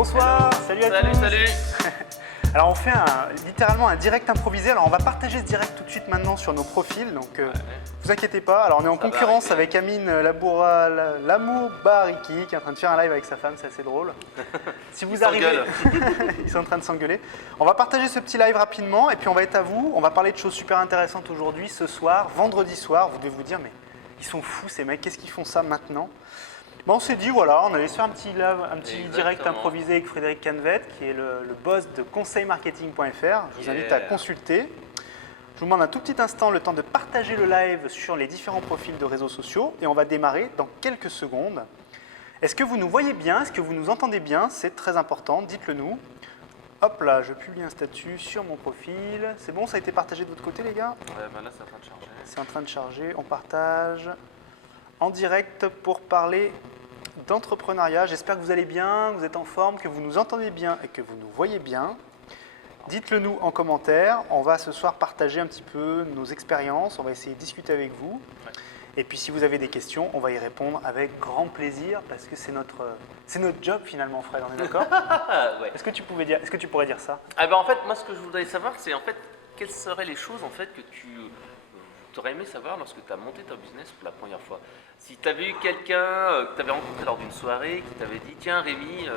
Bonsoir, salut à tous. Salut. Alors on fait littéralement un direct improvisé. Alors on va partager ce direct tout de suite maintenant sur nos profils. Donc vous inquiétez pas. Alors on est en concurrence avec Amine Lamoubariki qui est en train de faire un live avec sa femme, c'est assez drôle. Si vous arrivez, ils sont en train de s'engueuler. On va partager ce petit live rapidement et puis on va être à vous. On va parler de choses super intéressantes aujourd'hui, ce soir, vendredi soir. Vous devez vous dire mais ils sont fous ces mecs, qu'est-ce qu'ils font ça maintenant? Bon, on s'est dit, voilà, on allait se faire un petit direct improvisé avec Frédéric Canvet, qui est le boss de conseilmarketing.fr. Je vous invite à consulter. Je vous demande un tout petit instant le temps de partager le live sur les différents profils de réseaux sociaux et on va démarrer dans quelques secondes. Est-ce que vous nous voyez bien? Est-ce que vous nous entendez bien? C'est très important, dites-le nous. Hop là, je publie un statut sur mon profil. C'est bon, ça a été partagé de votre côté, les gars? Ouais, bah là, c'est en train de charger. C'est en train de charger, on partage en direct pour parler d'entrepreneuriat. J'espère que vous allez bien, que vous êtes en forme, que vous nous entendez bien et que vous nous voyez bien. Dites-le nous en commentaire. On va ce soir partager un petit peu nos expériences. On va essayer de discuter avec vous. Ouais. Et puis si vous avez des questions, on va y répondre avec grand plaisir parce que c'est notre job finalement, Fred. On est d'accord? Ouais. Est-ce que tu pourrais dire ça? En fait, moi, ce que je voudrais savoir, c'est en fait quelles seraient les choses en fait que tu aurais aimé savoir lorsque tu as monté ton business pour la première fois. Si tu avais eu quelqu'un que tu avais rencontré lors d'une soirée qui t'avait dit « Tiens Rémi,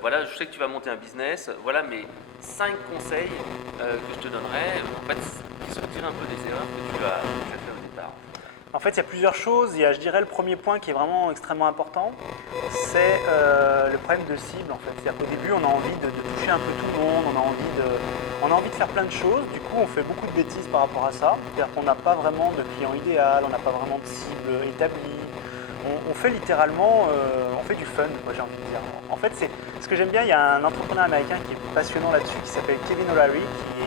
voilà, je sais que tu vas monter un business, voilà mes 5 conseils que je te donnerais. » En fait, qui seraient un peu des erreurs que tu as fait au départ. En fait, il y a plusieurs choses. Il y a, je dirais, le premier point qui est vraiment extrêmement important, c'est le problème de cible. En fait. C'est-à-dire qu'au début, on a envie de toucher un peu tout le monde, on a envie de faire plein de choses. Du coup, on fait beaucoup de bêtises par rapport à ça. C'est-à-dire qu'on n'a pas vraiment de client idéal, on n'a pas vraiment de cible établie. On fait littéralement, on fait du fun, moi j'ai envie de dire. En fait, ce que j'aime bien, il y a un entrepreneur américain qui est passionnant là-dessus, qui s'appelle Kevin O'Leary, qui est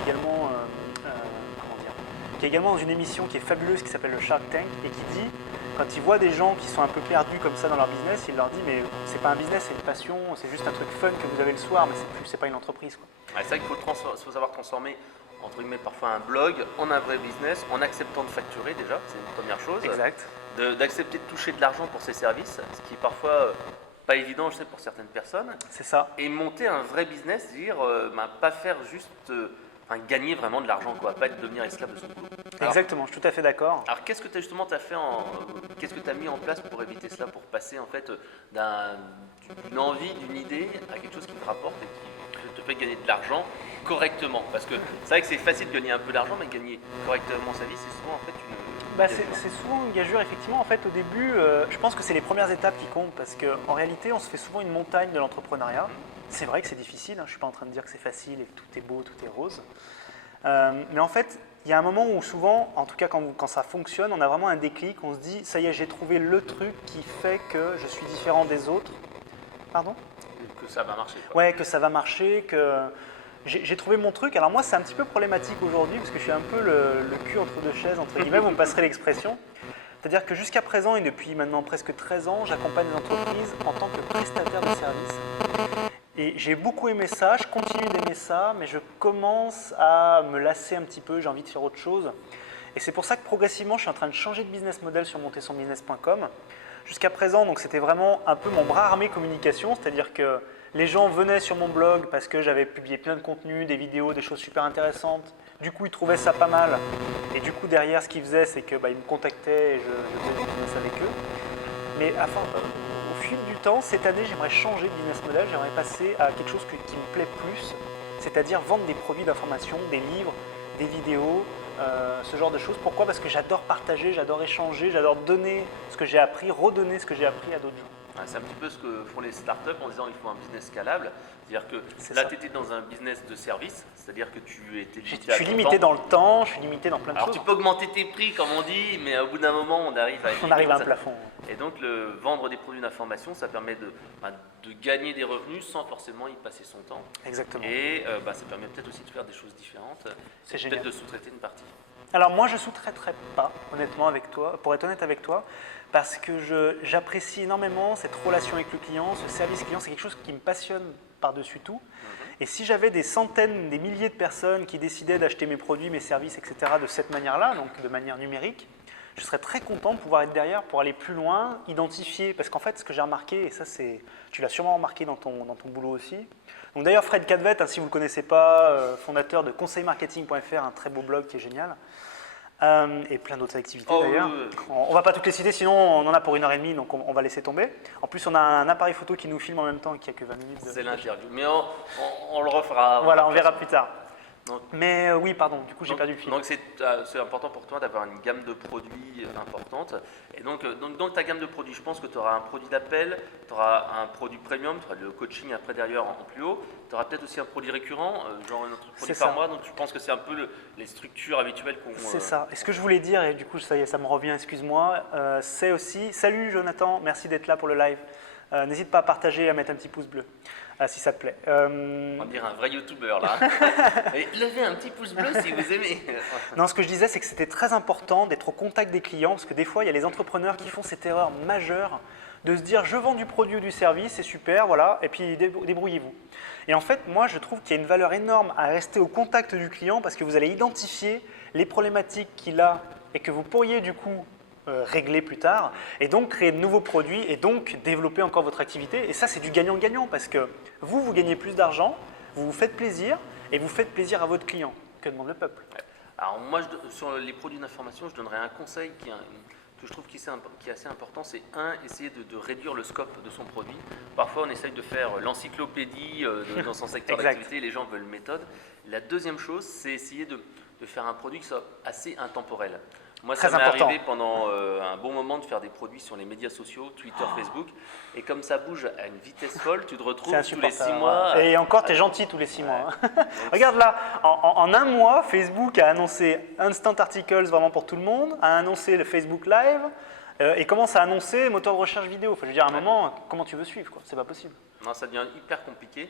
également dans une émission qui est fabuleuse qui s'appelle le Shark Tank et qui dit, quand il voit des gens qui sont un peu perdus comme ça dans leur business, il leur dit mais c'est pas un business, c'est une passion, c'est juste un truc fun que vous avez le soir, mais c'est pas une entreprise, quoi. Ouais, c'est vrai qu'il faut savoir transformer entre guillemets parfois un blog en un vrai business en acceptant de facturer déjà, c'est une première chose. Exact. D'accepter de toucher de l'argent pour ses services, ce qui est parfois pas évident, je sais, pour certaines personnes. C'est ça. Et monter un vrai business, dire pas faire juste gagner vraiment de l'argent, quoi, pas devenir esclave de son boulot. Exactement, je suis tout à fait d'accord. Alors qu'est-ce que tu as mis en place pour éviter cela, pour passer en fait d'une envie, d'une idée à quelque chose qui te rapporte et qui te fait gagner de l'argent correctement? Parce que c'est vrai que c'est facile de gagner un peu d'argent, mais gagner correctement sa vie, c'est souvent en fait c'est souvent une gageure, effectivement. En fait, au début, je pense que c'est les premières étapes qui comptent parce qu'en réalité, on se fait souvent une montagne de l'entrepreneuriat. C'est vrai que c'est difficile, hein, je ne suis pas en train de dire que c'est facile et que tout est beau, tout est rose. Mais en fait, il y a un moment où souvent, en tout cas quand ça fonctionne, on a vraiment un déclic, on se dit « ça y est, j'ai trouvé le truc qui fait que je suis différent des autres ». Pardon? Que ça va marcher. Quoi. Ouais, que ça va marcher, que j'ai trouvé mon truc. Alors moi, c'est un petit peu problématique aujourd'hui parce que je suis un peu le cul entre deux chaises, entre guillemets, vous me passerez l'expression. C'est-à-dire que jusqu'à présent et depuis maintenant presque 13 ans, j'accompagne les entreprises en tant que prestataire de services. Et j'ai beaucoup aimé ça, je continue d'aimer ça, mais je commence à me lasser un petit peu, j'ai envie de faire autre chose. Et c'est pour ça que progressivement, je suis en train de changer de business model sur montezsonbusiness.com. Jusqu'à présent, donc c'était vraiment un peu mon bras armé communication, c'est-à-dire que les gens venaient sur mon blog parce que j'avais publié plein de contenus, des vidéos, des choses super intéressantes. Du coup, ils trouvaient ça pas mal. Et du coup, derrière, ce qu'ils faisaient, c'est qu'ils me contactaient et je faisais du business avec eux. Mais au fil du temps, cette année, j'aimerais changer de business model. J'aimerais passer à quelque chose qui me plaît plus, c'est-à-dire vendre des produits d'information, des livres, des vidéos, ce genre de choses. Pourquoi? Parce que j'adore partager, j'adore échanger, j'adore donner ce que j'ai appris, redonner ce que j'ai appris à d'autres gens. C'est un petit peu ce que font les startups en disant qu'il faut un business scalable. C'est-à-dire que là, tu étais dans un business de service, c'est-à-dire que tu étais limité. Je suis limité dans le temps, je suis limité dans plein de choses. Alors tu peux augmenter tes prix, comme on dit, mais au bout d'un moment, on arrive à un plafond. Et donc, vendre des produits d'information, ça permet de gagner des revenus sans forcément y passer son temps. Exactement. Et ça permet peut-être aussi de faire des choses différentes. C'est génial. Peut-être de sous-traiter une partie. Alors moi, je ne sous-traiterai pas, honnêtement, avec toi, pour être honnête avec toi, parce que j'apprécie énormément cette relation avec le client, ce service client, c'est quelque chose qui me passionne par-dessus tout. Et si j'avais des centaines, des milliers de personnes qui décidaient d'acheter mes produits, mes services, etc. de cette manière-là, donc de manière numérique, je serais très content de pouvoir être derrière pour aller plus loin, identifier, parce qu'en fait, ce que j'ai remarqué, et ça, tu l'as sûrement remarqué dans ton boulot aussi. Donc d'ailleurs, Fred Cadvet, si vous ne le connaissez pas, fondateur de conseilmarketing.fr, un très beau blog qui est génial, et plein d'autres activités d'ailleurs. On ne va pas toutes les citer, sinon on en a pour 1h30, donc on va laisser tomber. En plus, on a un appareil photo qui nous filme en même temps et qui a que 20 minutes. C'est l'interview, mais on le refera. Voilà, on verra plus tard. Donc, mais oui, pardon, du coup j'ai perdu le fil. Donc c'est important pour toi d'avoir une gamme de produits importante. Et donc ta gamme de produits, je pense que tu auras un produit d'appel, tu auras un produit premium, tu auras le coaching après derrière en plus haut, tu auras peut-être aussi un produit récurrent, genre un autre produit par mois. Donc je pense que c'est un peu les structures habituelles qu'on... C'est ça. Et ce que je voulais dire, et du coup ça y est, ça me revient, excuse-moi, c'est aussi, salut Jonathan, merci d'être là pour le live. N'hésite pas à partager et à mettre un petit pouce bleu. Si ça te plaît. On dirait un vrai youtubeur là. Et levez un petit pouce bleu si vous aimez. Non, ce que je disais, c'est que c'était très important d'être au contact des clients, parce que des fois, il y a les entrepreneurs qui font cette erreur majeure de se dire je vends du produit ou du service, c'est super, voilà, et puis débrouillez-vous. Et en fait, moi, je trouve qu'il y a une valeur énorme à rester au contact du client parce que vous allez identifier les problématiques qu'il a et que vous pourriez du coup régler plus tard, et donc créer de nouveaux produits et donc développer encore votre activité. Et ça, c'est du gagnant-gagnant parce que vous gagnez plus d'argent, vous vous faites plaisir et vous faites plaisir à votre client. Que demande le peuple? Alors moi, sur les produits d'information, je donnerais un conseil que je trouve qui est assez important, c'est essayer de réduire le scope de son produit. Parfois, on essaye de faire l'encyclopédie dans son secteur d'activité, les gens veulent une méthode. La deuxième chose, c'est essayer de faire un produit qui soit assez intemporel. Moi, ça m'est arrivé pendant un bon moment de faire des produits sur les médias sociaux, Twitter, Facebook, et comme ça bouge à une vitesse folle, tu te retrouves tous les 6 mois. Et encore, tu es gentil tous les 6 mois. Hein. Regarde là, en un mois, Facebook a annoncé Instant Articles vraiment pour tout le monde, a annoncé le Facebook Live, et commence à annoncer moteur de recherche vidéo. Enfin, je veux dire, à un moment, comment tu veux suivre quoi? C'est pas possible. Non, ça devient hyper compliqué.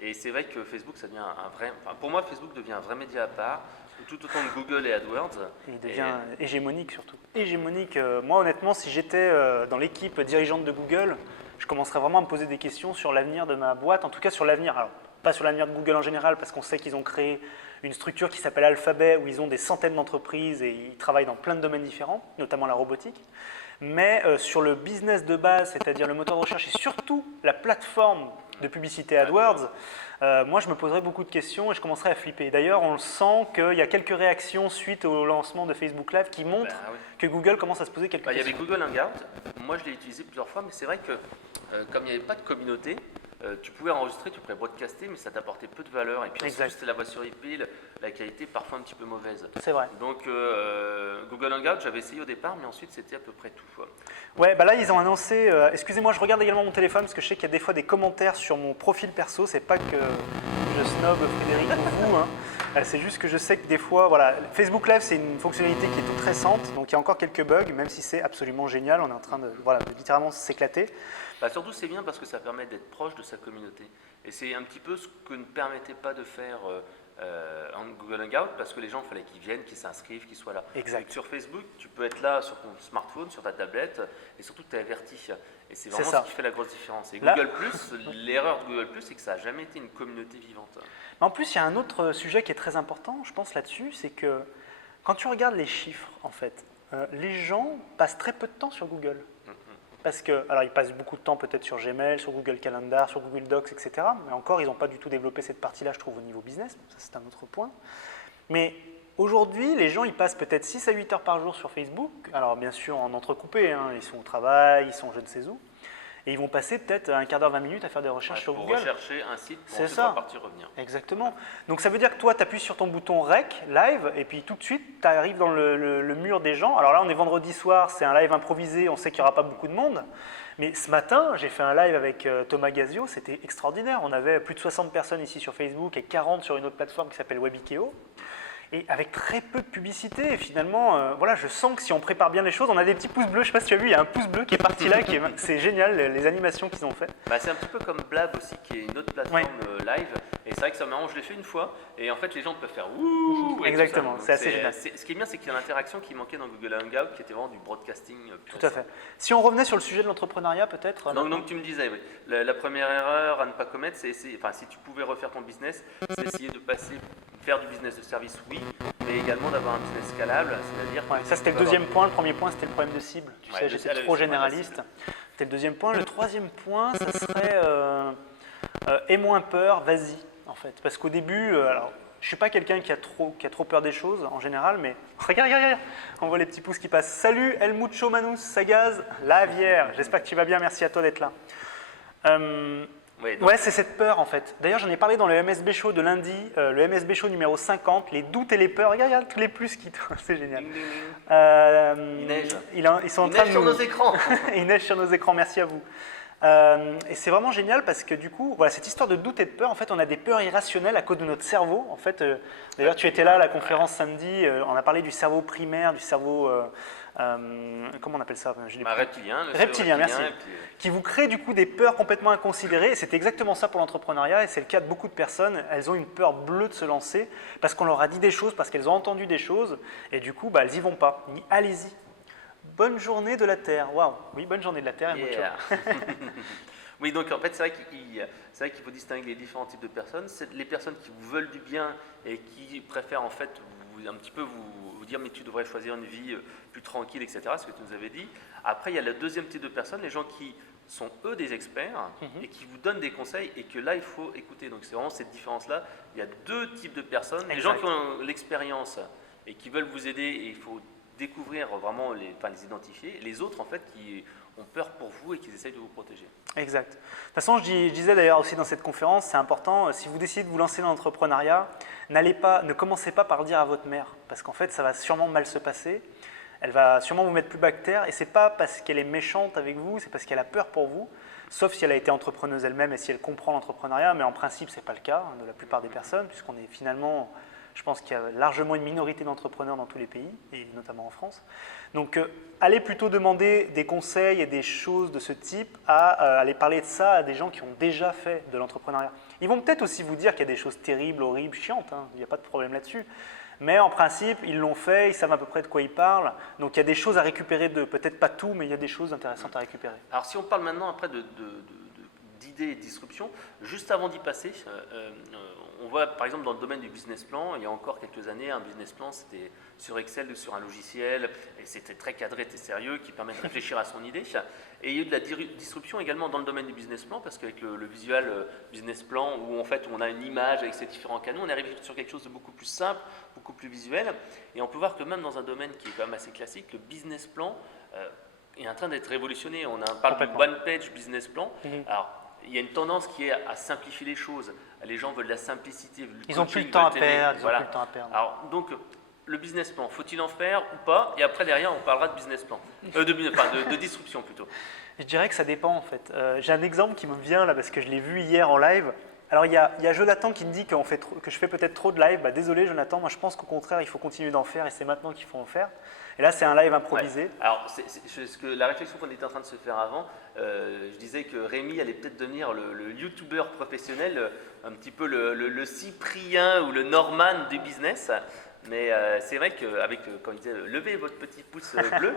Et c'est vrai que Facebook, ça devient un vrai... Enfin, pour moi, Facebook devient un vrai média à part, tout autant que Google et AdWords. Et il devient hégémonique surtout. Hégémonique. Moi, honnêtement, si j'étais dans l'équipe dirigeante de Google, je commencerais vraiment à me poser des questions sur l'avenir de ma boîte, en tout cas sur l'avenir. Alors, pas sur l'avenir de Google en général, parce qu'on sait qu'ils ont créé une structure qui s'appelle Alphabet, où ils ont des centaines d'entreprises et ils travaillent dans plein de domaines différents, notamment la robotique. Mais sur le business de base, c'est-à-dire le moteur de recherche et surtout la plateforme de publicité AdWords, moi je me poserais beaucoup de questions et je commencerais à flipper. D'ailleurs, on le sent qu'il y a quelques réactions suite au lancement de Facebook Live qui montrent que Google commence à se poser quelques questions. Il y avait Google Hangout, moi je l'ai utilisé plusieurs fois, mais c'est vrai que comme il n'y avait pas de communauté, tu pouvais enregistrer, tu pouvais broadcaster, mais ça t'apportait peu de valeur. Et puis ensuite, c'était la voix sur IP, la qualité parfois un petit peu mauvaise. C'est vrai. Donc Google Hangout, j'avais essayé au départ, mais ensuite c'était à peu près tout. Ouais, bah là ils ont annoncé, excusez-moi, je regarde également mon téléphone parce que je sais qu'il y a des fois des commentaires sur mon profil perso, c'est pas que je snob Frédéric ou vous, hein. C'est juste que je sais que des fois, voilà, Facebook Live c'est une fonctionnalité qui est toute récente, donc il y a encore quelques bugs, même si c'est absolument génial, on est en train de littéralement s'éclater. Bah surtout c'est bien parce que ça permet d'être proche de sa communauté. Et c'est un petit peu ce que ne permettait pas de faire en Google Hangout, parce que les gens, il fallait qu'ils viennent, qu'ils s'inscrivent, qu'ils soient là. Exact. Sur Facebook, tu peux être là sur ton smartphone, sur ta tablette, et surtout tu es averti. Et c'est vraiment ce qui fait la grosse différence. Et Google+, l'erreur de Google+, c'est que ça n'a jamais été une communauté vivante. En plus, il y a un autre sujet qui est très important, je pense là-dessus, c'est que quand tu regardes les chiffres, en fait, les gens passent très peu de temps sur Google. Parce que, alors ils passent beaucoup de temps peut-être sur Gmail, sur Google Calendar, sur Google Docs, etc. Mais encore, ils n'ont pas du tout développé cette partie-là, je trouve, au niveau business. Ça, c'est un autre point. Mais aujourd'hui, les gens, ils passent peut-être 6 à 8 heures par jour sur Facebook. Alors, bien sûr, en entrecoupé, hein, ils sont au travail, ils sont je ne sais où. Et ils vont passer peut-être un quart d'heure, 20 minutes à faire des recherches sur Google. Pour rechercher un site pour ensuite repartir revenir. Exactement. Donc ça veut dire que toi, tu appuies sur ton bouton Rec, Live, et puis tout de suite, tu arrives dans le mur des gens. Alors là, on est vendredi soir, c'est un live improvisé, on sait qu'il n'y aura pas beaucoup de monde. Mais ce matin, j'ai fait un live avec Thomas Gazio, c'était extraordinaire. On avait plus de 60 personnes ici sur Facebook et 40 sur une autre plateforme qui s'appelle Webikeo. Et avec très peu de publicité, et finalement, voilà, je sens que si on prépare bien les choses, on a des petits pouces bleus, je ne sais pas si tu as vu, il y a un pouce bleu qui est parti là, c'est génial, les animations qu'ils ont fait. Bah, c'est un petit peu comme Blab aussi, qui est une autre plateforme live, et c'est vrai que ça marrant, je l'ai fait une fois, et en fait les gens peuvent faire ouh. Exactement, c'est assez génial. Ce qui est bien, c'est qu'il y a l'interaction qui manquait dans Google Hangout, qui était vraiment du broadcasting. Tout à fait. Si on revenait sur le sujet de l'entrepreneuriat, peut-être. Donc tu me disais, oui, la première erreur à ne pas commettre, c'est si tu pouvais refaire ton business, c'est essayer de faire du business de service, oui, mais également d'avoir un business scalable, c'est-à-dire que Ouais, ça c'était le deuxième point. Le premier point c'était le problème de cible. Tu sais, j'étais trop généraliste. C'était le deuxième point. Le troisième point, ça serait aie moins peur, vas-y en fait. Parce qu'au début, alors je suis pas quelqu'un qui a trop peur des choses en général, mais regarde, on voit les petits pouces qui passent. Salut Helmut Manus, Sagaz, la Vière. J'espère que tu vas bien. Merci à toi d'être là. Ouais, c'est cette peur en fait. D'ailleurs, j'en ai parlé dans le MSB Show de lundi, le MSB Show numéro 50, les doutes et les peurs. Regarde tous les plus qui c'est génial. Ding, ding, ding. Il neige. Ils sont en Il train neige de sur nous... nos écrans. Il neige sur nos écrans, merci à vous. Et c'est vraiment génial parce que du coup, voilà, cette histoire de doute et de peur, en fait, on a des peurs irrationnelles à cause de notre cerveau. En fait, d'ailleurs, tu étais là à la conférence samedi, on a parlé du cerveau primaire, du cerveau, comment on appelle ça? Reptilien. Reptilien, merci. Puis, Qui vous crée du coup des peurs complètement inconsidérées. Et c'est exactement ça pour l'entrepreneuriat et c'est le cas de beaucoup de personnes. Elles ont une peur bleue de se lancer parce qu'on leur a dit des choses, parce qu'elles ont entendu des choses et du coup, elles n'y vont pas. Allez-y. Bonne journée de la Terre. Waouh. Oui, bonne journée de la Terre. yeah. Oui, donc en fait, c'est vrai qu'il faut distinguer les différents types de personnes. C'est les personnes qui vous veulent du bien et qui préfèrent en fait un petit peu vous dire mais tu devrais choisir une vie plus tranquille, etc. Ce que tu nous avais dit. Après, il y a le deuxième type de personnes, les gens qui sont eux des experts et qui vous donnent des conseils et que là, il faut écouter. Donc c'est vraiment cette différence-là. Il y a deux types de personnes. Les gens qui ont l'expérience et qui veulent vous aider et il faut découvrir vraiment, les identifier. Les autres, en fait, qui ont peur pour vous et qui essayent de vous protéger. Exact. De toute façon, je disais d'ailleurs aussi dans cette conférence, c'est important, si vous décidez de vous lancer dans l'entrepreneuriat, ne commencez pas par le dire à votre mère, parce qu'en fait, ça va sûrement mal se passer. Elle va sûrement vous mettre plus bas que terre, et c'est pas parce qu'elle est méchante avec vous, c'est parce qu'elle a peur pour vous, sauf si elle a été entrepreneuse elle-même et si elle comprend l'entrepreneuriat, mais en principe, c'est pas le cas de la plupart des personnes, puisqu'on est finalement... Je pense qu'il y a largement une minorité d'entrepreneurs dans tous les pays, et notamment en France. Donc, allez plutôt demander des conseils et des choses de ce type aller parler de ça à des gens qui ont déjà fait de l'entrepreneuriat. Ils vont peut-être aussi vous dire qu'il y a des choses terribles, horribles, chiantes, hein, il n'y a pas de problème là-dessus. Mais en principe, ils l'ont fait, ils savent à peu près de quoi ils parlent. Donc, il y a des choses à récupérer peut-être pas tout, mais il y a des choses intéressantes à récupérer. Alors, si on parle maintenant après d'idées et de disruption, juste avant d'y passer, on voit par exemple dans le domaine du business plan, il y a encore quelques années, un business plan c'était sur Excel ou sur un logiciel et c'était très cadré, très sérieux, qui permet de réfléchir à son idée. Et il y a eu de la disruption également dans le domaine du business plan parce qu'avec le visual business plan où en fait on a une image avec ces différents canaux, on est arrivé sur quelque chose de beaucoup plus simple, beaucoup plus visuel. Et on peut voir que même dans un domaine qui est quand même assez classique, le business plan est en train d'être révolutionné. On parle de one page business plan. Alors, il y a une tendance qui est à simplifier les choses. Les gens veulent de la simplicité. Ils n'ont plus le temps à perdre. Alors, donc, le business plan, faut-il en faire ou pas? Et après, derrière, on parlera de business plan. De disruption plutôt. Je dirais que ça dépend en fait. J'ai un exemple qui me vient là parce que je l'ai vu hier en live. Alors, il y a Jonathan qui me dit que je fais peut-être trop de live. Désolé Jonathan, moi je pense qu'au contraire, il faut continuer d'en faire et c'est maintenant qu'il faut en faire. Et là, c'est un live improvisé. Ouais. Alors, la réflexion qu'on était en train de se faire avant, je disais que Rémi allait peut-être devenir le youtubeur professionnel, un petit peu le Cyprien ou le Norman du business. Mais c'est vrai qu'avec, comme il disait, levez votre petit pouce bleu,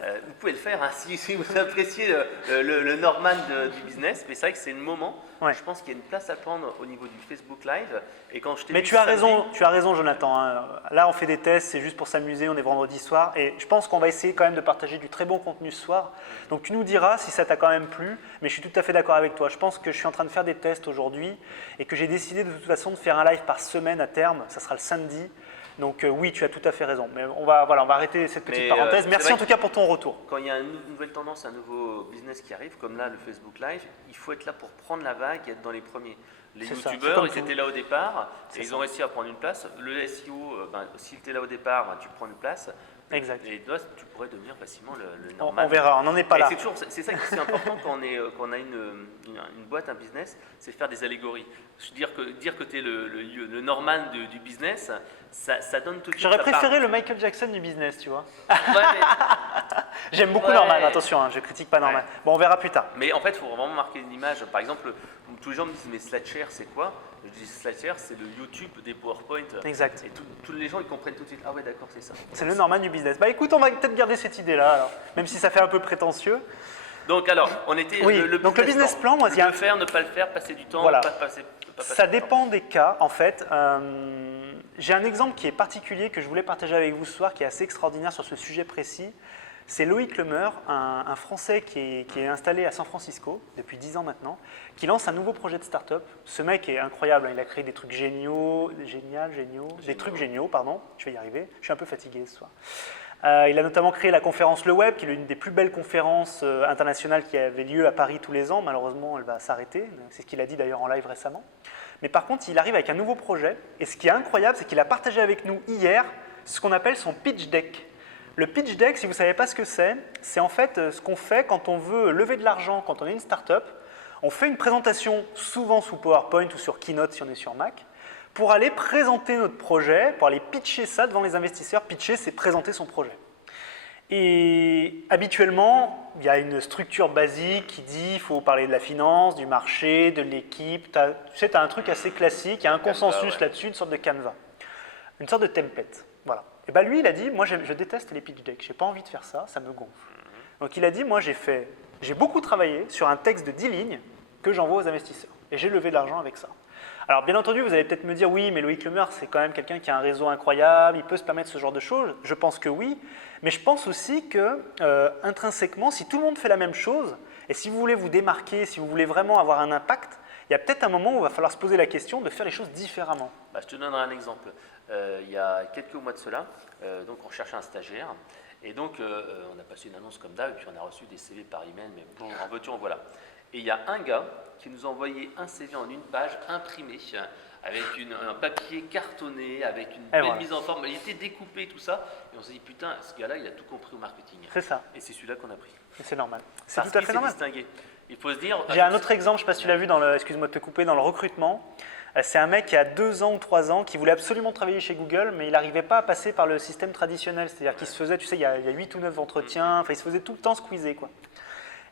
vous pouvez le faire hein, si vous appréciez le Norman du business. Mais c'est vrai que c'est le moment. Ouais. Je pense qu'il y a une place à prendre au niveau du Facebook Live. Et quand je mais tu as raison Jonathan. Hein. Là, on fait des tests, c'est juste pour s'amuser, on est vendredi soir. Et je pense qu'on va essayer quand même de partager du très bon contenu ce soir. Donc tu nous diras si ça t'a quand même plu. Mais je suis tout à fait d'accord avec toi. Je pense que je suis en train de faire des tests aujourd'hui et que j'ai décidé de toute façon de faire un live par semaine à terme. Ça sera le samedi. Donc oui, tu as tout à fait raison. Mais on va arrêter cette petite parenthèse. Merci en tout cas pour ton retour. Quand il y a une nouvelle tendance, un nouveau business qui arrive, comme là le Facebook Live, il faut être là pour prendre la vague et être dans les premiers. Les youtubeurs, ils étaient là au départ et ils ont réussi à prendre une place. Le SEO, s'il était là au départ, tu prends une place. Exact. Et toi, tu pourrais devenir facilement le normal. On verra, on n'en est pas là. C'est ça qui est important quand on a une boîte, un business, c'est faire des allégories. Dire que tu es le Norman du business, ça donne tout de suite. J'aurais préféré le Michael Jackson du business, tu vois. Ouais, j'aime beaucoup Norman, attention, hein, je critique pas Norman. Ouais. Bon, on verra plus tard. Mais en fait, il faut vraiment marquer une image. Par exemple, tous les gens me disent mais SlideShare, c'est quoi? Je dis SlideShare, c'est le YouTube des PowerPoint. Exact. Et tous les gens ils comprennent tout de suite. Ah ouais, d'accord, c'est ça. C'est le Norman du business. Écoute, on va peut-être garder cette idée-là, alors, même si ça fait un peu prétentieux. Donc alors, on était donc le business plan, moi, il y a le faire, ne pas le faire, passer du temps, voilà. pas passer. Ça dépend des cas, en fait. J'ai un exemple qui est particulier que je voulais partager avec vous ce soir, qui est assez extraordinaire sur ce sujet précis. C'est Loïc Lemeur, un Français qui est installé à San Francisco depuis 10 ans maintenant, qui lance un nouveau projet de start-up. Ce mec est incroyable, il a créé des trucs géniaux, des trucs géniaux, pardon, je vais y arriver, je suis un peu fatigué ce soir. Il a notamment créé la conférence Le Web, qui est l'une des plus belles conférences internationales qui avait lieu à Paris tous les ans. Malheureusement, elle va s'arrêter, c'est ce qu'il a dit d'ailleurs en live récemment. Mais par contre, il arrive avec un nouveau projet, et ce qui est incroyable, c'est qu'il a partagé avec nous hier ce qu'on appelle son pitch deck. Le pitch deck, si vous ne savez pas ce que c'est en fait ce qu'on fait quand on veut lever de l'argent, quand on est une start-up. On fait une présentation souvent sous PowerPoint ou sur Keynote si on est sur Mac, pour aller présenter notre projet, pour aller pitcher ça devant les investisseurs. Pitcher, c'est présenter son projet. Et habituellement, il y a une structure basique qui dit qu'il faut parler de la finance, du marché, de l'équipe. Tu sais, tu as un truc assez classique, il y a un consensus là-dessus, une sorte de canevas, une sorte de template. Voilà. Et bien lui, il a dit, moi je déteste les pitch decks, je n'ai pas envie de faire ça, ça me gonfle. Donc il a dit, moi j'ai beaucoup travaillé sur un texte de 10 lignes que j'envoie aux investisseurs. Et j'ai levé de l'argent avec ça. Alors bien entendu, vous allez peut-être me dire, oui, mais Loïc Lemeur, c'est quand même quelqu'un qui a un réseau incroyable, il peut se permettre ce genre de choses. Je pense que oui, mais je pense aussi que intrinsèquement, si tout le monde fait la même chose, et si vous voulez vous démarquer, si vous voulez vraiment avoir un impact, il y a peut-être un moment où il va falloir se poser la question de faire les choses différemment. Je te donnerai un exemple. Il y a quelques mois de cela, donc on cherchait un stagiaire. Et donc, on a passé une annonce comme d'hab, et puis on a reçu des CV par email, mais bon, en veux-tu, en voilà. Et il y a un gars qui nous a envoyé un CV en une page imprimé, avec un papier cartonné, avec une belle mise en forme. Il était découpé, tout ça. Et on s'est dit, putain, ce gars-là, il a tout compris au marketing. C'est ça. Et c'est celui-là qu'on a pris. C'est normal. C'est tout à fait normal. Distingué. Il faut se dire. J'ai un autre exemple, je ne sais pas si tu l'as vu, excuse-moi de te couper, dans le recrutement. C'est un mec qui a 2 ans ou 3 ans, qui voulait absolument travailler chez Google, mais il n'arrivait pas à passer par le système traditionnel. C'est-à-dire qu'il se faisait, tu sais, il y a 8 ou 9 entretiens, enfin, il se faisait tout le temps squeezer, quoi.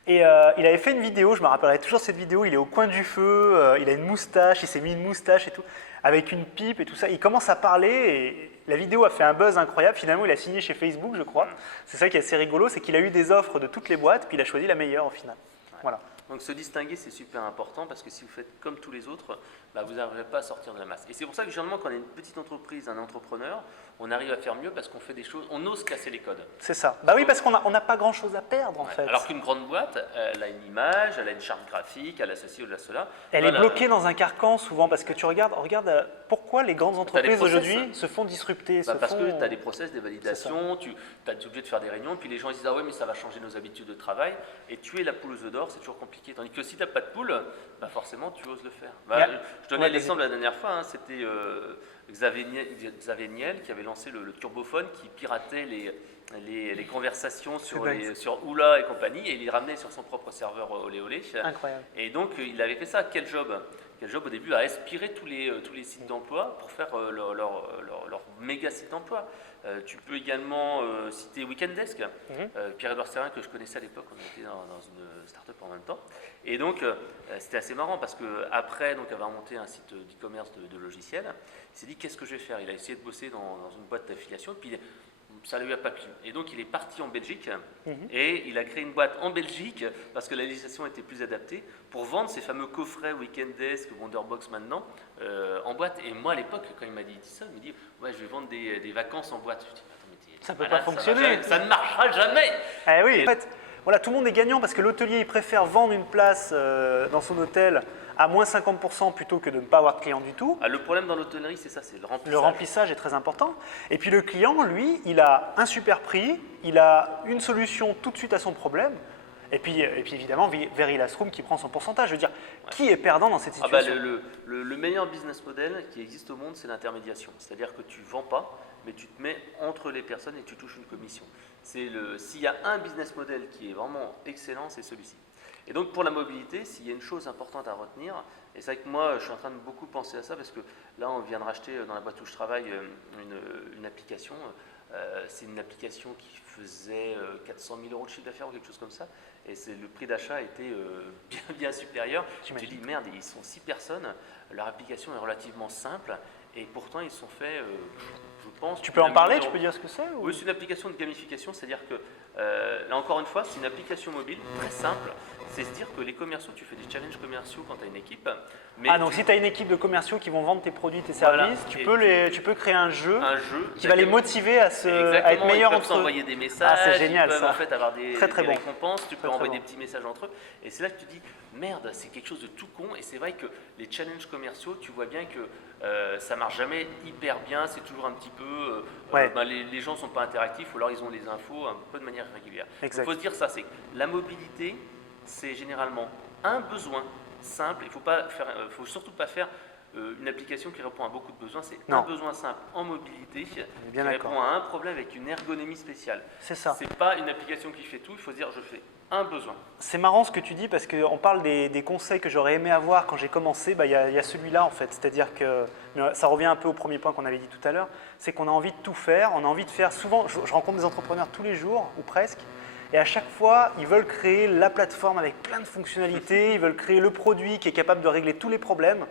Et il avait fait une vidéo, je me rappellerai toujours cette vidéo, il est au coin du feu, il a une moustache, il s'est mis une moustache et tout, avec une pipe et tout ça. Il commence à parler et la vidéo a fait un buzz incroyable. Finalement, il a signé chez Facebook, je crois. C'est ça qui est assez rigolo, c'est qu'il a eu des offres de toutes les boîtes, puis il a choisi la meilleure au final. Voilà. Donc se distinguer, c'est super important parce que si vous faites comme tous les autres, vous n'arriverez pas à sortir de la masse. Et c'est pour ça que généralement, quand on est une petite entreprise, un entrepreneur, on arrive à faire mieux parce qu'on fait des choses, on ose casser les codes. C'est ça. Bah oui, parce qu'on n'a pas grand-chose à perdre en fait. Alors qu'une grande boîte, elle a une image, elle a une charte graphique, elle a ceci ou elle a cela. Elle est bloquée dans un carcan souvent parce que tu regarde pourquoi les grandes entreprises aujourd'hui se font disrupter. Parce que tu as des process, des validations, tu es obligé de faire des réunions, puis les gens ils disent ah ouais mais ça va changer nos habitudes de travail, et tuer la poule aux œufs d'or c'est toujours compliqué. Tandis que si tu n'as pas de poule, forcément tu oses le faire. Je donnais l'exemple la dernière fois, c'était Xavier Niel qui avait lancé le turbophone qui piratait les conversations sur Oula et compagnie, et il les ramenait sur son propre serveur olé olé. Incroyable. Et donc il avait fait ça. Quel job au début a aspiré tous les sites d'emploi pour faire leur méga site d'emploi. Tu peux également citer Weekendesk, Pierre-Edouard Serrin que je connaissais à l'époque, on était dans une start-up en même temps. Et donc c'était assez marrant parce qu'après avoir monté un site d'e-commerce de logiciels, il s'est dit qu'est-ce que je vais faire. Il a essayé de bosser dans une boîte d'affiliation, puis ça ne lui a pas plu. Et donc il est parti en Belgique et il a créé une boîte en Belgique parce que la législation était plus adaptée pour vendre ces fameux coffrets Weekendesk, Wonderbox maintenant en boîte. Et moi à l'époque, quand il m'a dit ça, il m'a dit ouais, je vais vendre des vacances en boîte. Je dis attends, ça ne peut pas fonctionner. Ça ne marchera jamais. Eh oui. En fait, voilà, tout le monde est gagnant parce que l'hôtelier il préfère vendre une place dans son hôtel à moins 50% plutôt que de ne pas avoir de client du tout. Le problème dans l'hôtellerie, c'est ça, c'est le remplissage. Le remplissage est très important. Et puis le client, lui, il a un super prix, il a une solution tout de suite à son problème. Et puis évidemment, Very Last Room qui prend son pourcentage. Je veux dire, qui est perdant dans cette situation? Le meilleur business model qui existe au monde, c'est l'intermédiation. C'est-à-dire que tu ne vends pas, mais tu te mets entre les personnes et tu touches une commission. S'il y a un business model qui est vraiment excellent, c'est celui-ci. Et donc pour la mobilité, s'il y a une chose importante à retenir, et c'est vrai que moi je suis en train de beaucoup penser à ça parce que là on vient de racheter dans la boîte où je travaille une application, c'est une application qui faisait 400 000 € de chiffre d'affaires ou quelque chose comme ça, et le prix d'achat était bien supérieur. Je me dis merde, ils sont 6 personnes, leur application est relativement simple et pourtant ils se sont fait je pense. Tu peux en parler, tu peux dire ce que c'est Oui, c'est une application de gamification, c'est-à-dire que, là encore une fois, c'est une application mobile très simple. C'est se dire que les commerciaux, tu fais des challenges commerciaux quand tu as une équipe. Mais donc si tu as une équipe de commerciaux qui vont vendre tes produits, tes Voilà. services, tu Et peux créer un jeu qui va les motiver à être meilleurs ils entre peuvent eux. s'envoyer des messages, c'est génial, ils peuvent ça. en fait avoir des Très, très bon. récompenses, tu peux Très, envoyer bon. des petits messages entre eux. Et c'est là que tu dis, merde, c'est quelque chose de tout con. Et c'est vrai que les challenges commerciaux, tu vois bien que ça marche jamais hyper bien, c'est toujours un petit peu, les gens sont pas interactifs ou alors ils ont les infos un peu de manière régulière. Il faut se dire ça, c'est que la mobilité, c'est généralement un besoin simple. Il faut surtout pas faire une application qui répond à beaucoup de besoins. C'est un besoin simple en mobilité qui répond à un problème avec une ergonomie spéciale. C'est ça. C'est pas une application qui fait tout. Il faut se dire je fais un besoin. C'est marrant ce que tu dis parce qu'on parle des conseils que j'aurais aimé avoir quand j'ai commencé. Il y a celui-là en fait. C'est-à-dire que ça revient un peu au premier point qu'on avait dit tout à l'heure. C'est qu'on a envie de tout faire. On a envie de faire souvent. Je rencontre des entrepreneurs tous les jours ou presque. Et à chaque fois, ils veulent créer la plateforme avec plein de fonctionnalités. Ils veulent créer le produit qui est capable de régler tous les problèmes.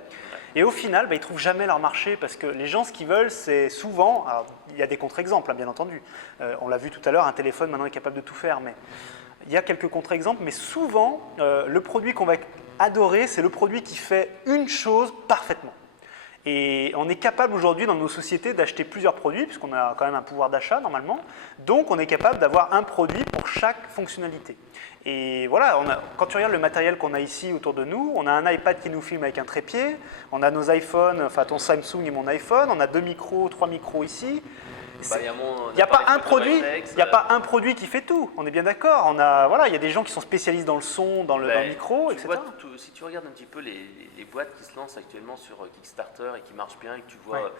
Et au final, ils ne trouvent jamais leur marché parce que les gens, ce qu'ils veulent, c'est souvent… Alors, il y a des contre-exemples, bien entendu. On l'a vu tout à l'heure, un téléphone maintenant est capable de tout faire. Mais il y a quelques contre-exemples. Mais souvent, le produit qu'on va adorer, c'est le produit qui fait une chose parfaitement. Et on est capable aujourd'hui dans nos sociétés d'acheter plusieurs produits, puisqu'on a quand même un pouvoir d'achat normalement. Donc on est capable d'avoir un produit pour chaque fonctionnalité. Et voilà, quand tu regardes le matériel qu'on a ici autour de nous, on a un iPad qui nous filme avec un trépied, on a nos iPhones, enfin ton Samsung et mon iPhone, on a 2 micros, 3 micros ici. Il n'y a pas un produit qui fait tout, on est bien d'accord. Il y a des gens qui sont spécialistes dans le son, dans le micro, etc. Si tu regardes un petit peu les boîtes qui se lancent actuellement sur Kickstarter et qui marchent bien et que tu vois,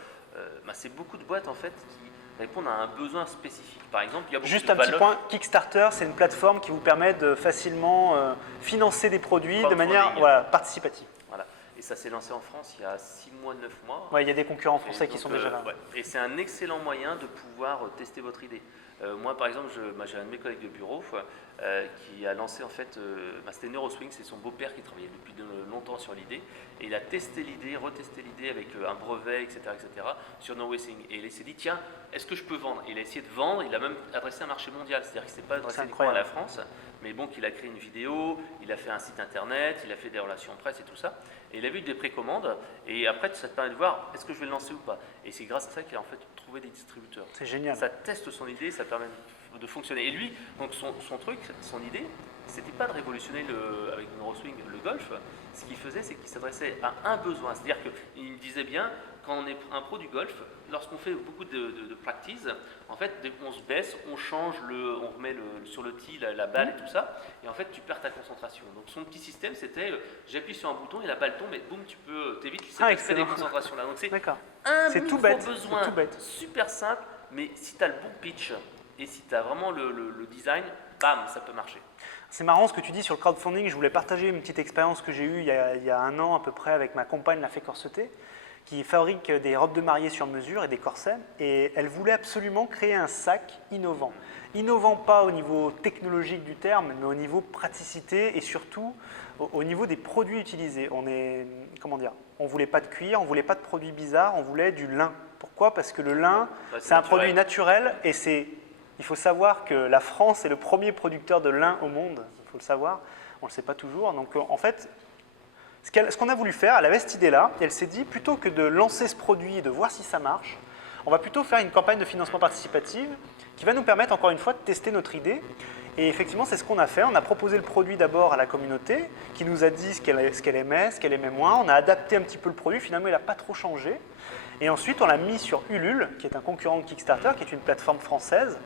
c'est beaucoup de boîtes en fait qui répondent à un besoin spécifique. Par exemple, il y a beaucoup Juste de un petit point, Kickstarter, c'est une plateforme qui vous permet de facilement financer des produits de manière participative. Voilà. Et ça s'est lancé en France il y a 6 mois, 9 mois. Il y a des concurrents français qui sont déjà là. Et c'est un excellent moyen de pouvoir tester votre idée. Moi, par exemple, j'ai un de mes collègues de bureau qui a lancé en fait, c'était Neuroswing, c'est son beau-père qui travaillait depuis longtemps sur l'idée. Et il a testé l'idée, retesté l'idée avec un brevet, etc., sur Neuroswing. Et il s'est dit, tiens, est-ce que je peux vendre? Et il a essayé de vendre, il a même adressé un marché mondial. C'est-à-dire qu'il ne s'est pas adressé uniquement à la France, mais bon, qu'il a créé une vidéo, il a fait un site internet, il a fait des relations presse et tout ça. Et il a vu des précommandes, et après, ça te permet de voir, est-ce que je vais le lancer ou pas? Et c'est grâce à ça qu'il a en fait trouvé des distributeurs. C'est génial. Ça teste son idée, ça permet de fonctionner. Et lui, donc son truc, son idée, c'était pas de révolutionner avec Neuroswing le golf. Ce qu'il faisait, c'est qu'il s'adressait à un besoin. C'est-à-dire qu'il me disait bien, quand on est un pro du golf, lorsqu'on fait beaucoup de practice, en fait, on se baisse, on change, on remet sur le tee la balle et tout ça, et en fait, tu perds ta concentration. Donc son petit système, c'était, j'appuie sur un bouton et la balle tombe, et boum, t'évites cette déconcentration-là. Donc c'est un micro-besoin super simple, mais si tu as le bon pitch et si tu as vraiment le design, bam, ça peut marcher. C'est marrant ce que tu dis sur le crowdfunding. Je voulais partager une petite expérience que j'ai eue il y a 1 an à peu près avec ma compagne, la Fée Corseté, qui fabrique des robes de mariée sur mesure et des corsets. Et elle voulait absolument créer un sac innovant. Innovant pas au niveau technologique du terme, mais au niveau praticité et surtout au niveau des produits utilisés. On ne voulait pas de cuir, on ne voulait pas de produits bizarres, on voulait du lin. Pourquoi? Parce que le lin, c'est un produit naturel et il faut savoir que la France est le premier producteur de lin au monde, il faut le savoir, on ne le sait pas toujours. Donc en fait, ce qu'on a voulu faire, elle avait cette idée-là, et elle s'est dit, plutôt que de lancer ce produit et de voir si ça marche, on va plutôt faire une campagne de financement participatif qui va nous permettre encore une fois de tester notre idée. Et effectivement, c'est ce qu'on a fait. On a proposé le produit d'abord à la communauté qui nous a dit ce qu'elle aimait moins. On a adapté un petit peu le produit, finalement il n'a pas trop changé. Et ensuite, on l'a mis sur Ulule, qui est un concurrent de Kickstarter, qui est une plateforme française.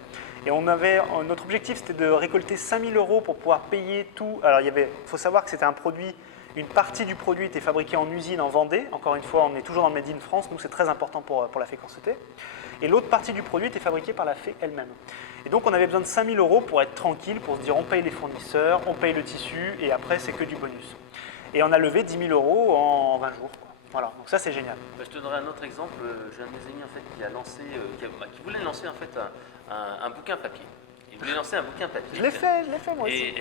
Et notre objectif, c'était de récolter 5 000 € pour pouvoir payer tout. Alors, il faut savoir que c'était un produit, une partie du produit était fabriquée en usine en Vendée. Encore une fois, on est toujours dans le Made in France. Nous, c'est très important pour la Fée Corseté. Et l'autre partie du produit était fabriquée par la Fée elle-même. Et donc, on avait besoin de 5 000 € pour être tranquille, pour se dire on paye les fournisseurs, on paye le tissu, et après, c'est que du bonus. Et on a levé 10 000 € en 20 jours. Voilà, donc ça c'est génial. Je te donnerai un autre exemple. J'ai un de mes amis en fait, qui voulait lancer en fait un bouquin papier. Il voulait lancer un bouquin papier. Je l'ai fait moi aussi.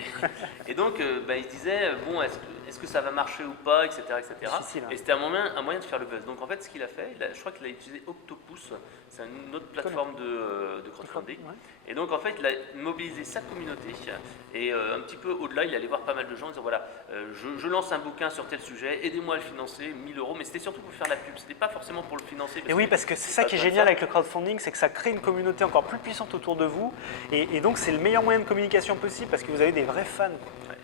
Et donc il se disait, bon, est-ce que ça va marcher ou pas, etc. Difficile, hein. Et c'était un moyen de faire le buzz. Donc en fait, ce qu'il a fait, je crois qu'il a utilisé Octopus, c'est une autre plateforme de crowdfunding. Ouais. Et donc en fait, il a mobilisé sa communauté et un petit peu au-delà, il allait voir pas mal de gens en disant voilà, je lance un bouquin sur tel sujet, aidez-moi à le financer, 1000 euros, mais c'était surtout pour faire la pub, c'était pas forcément pour le financer. Et oui, parce que c'est ça qui est génial avec le crowdfunding, c'est que ça crée une communauté encore plus puissante autour de vous. Et donc, c'est le meilleur moyen de communication possible parce que vous avez des vrais fans.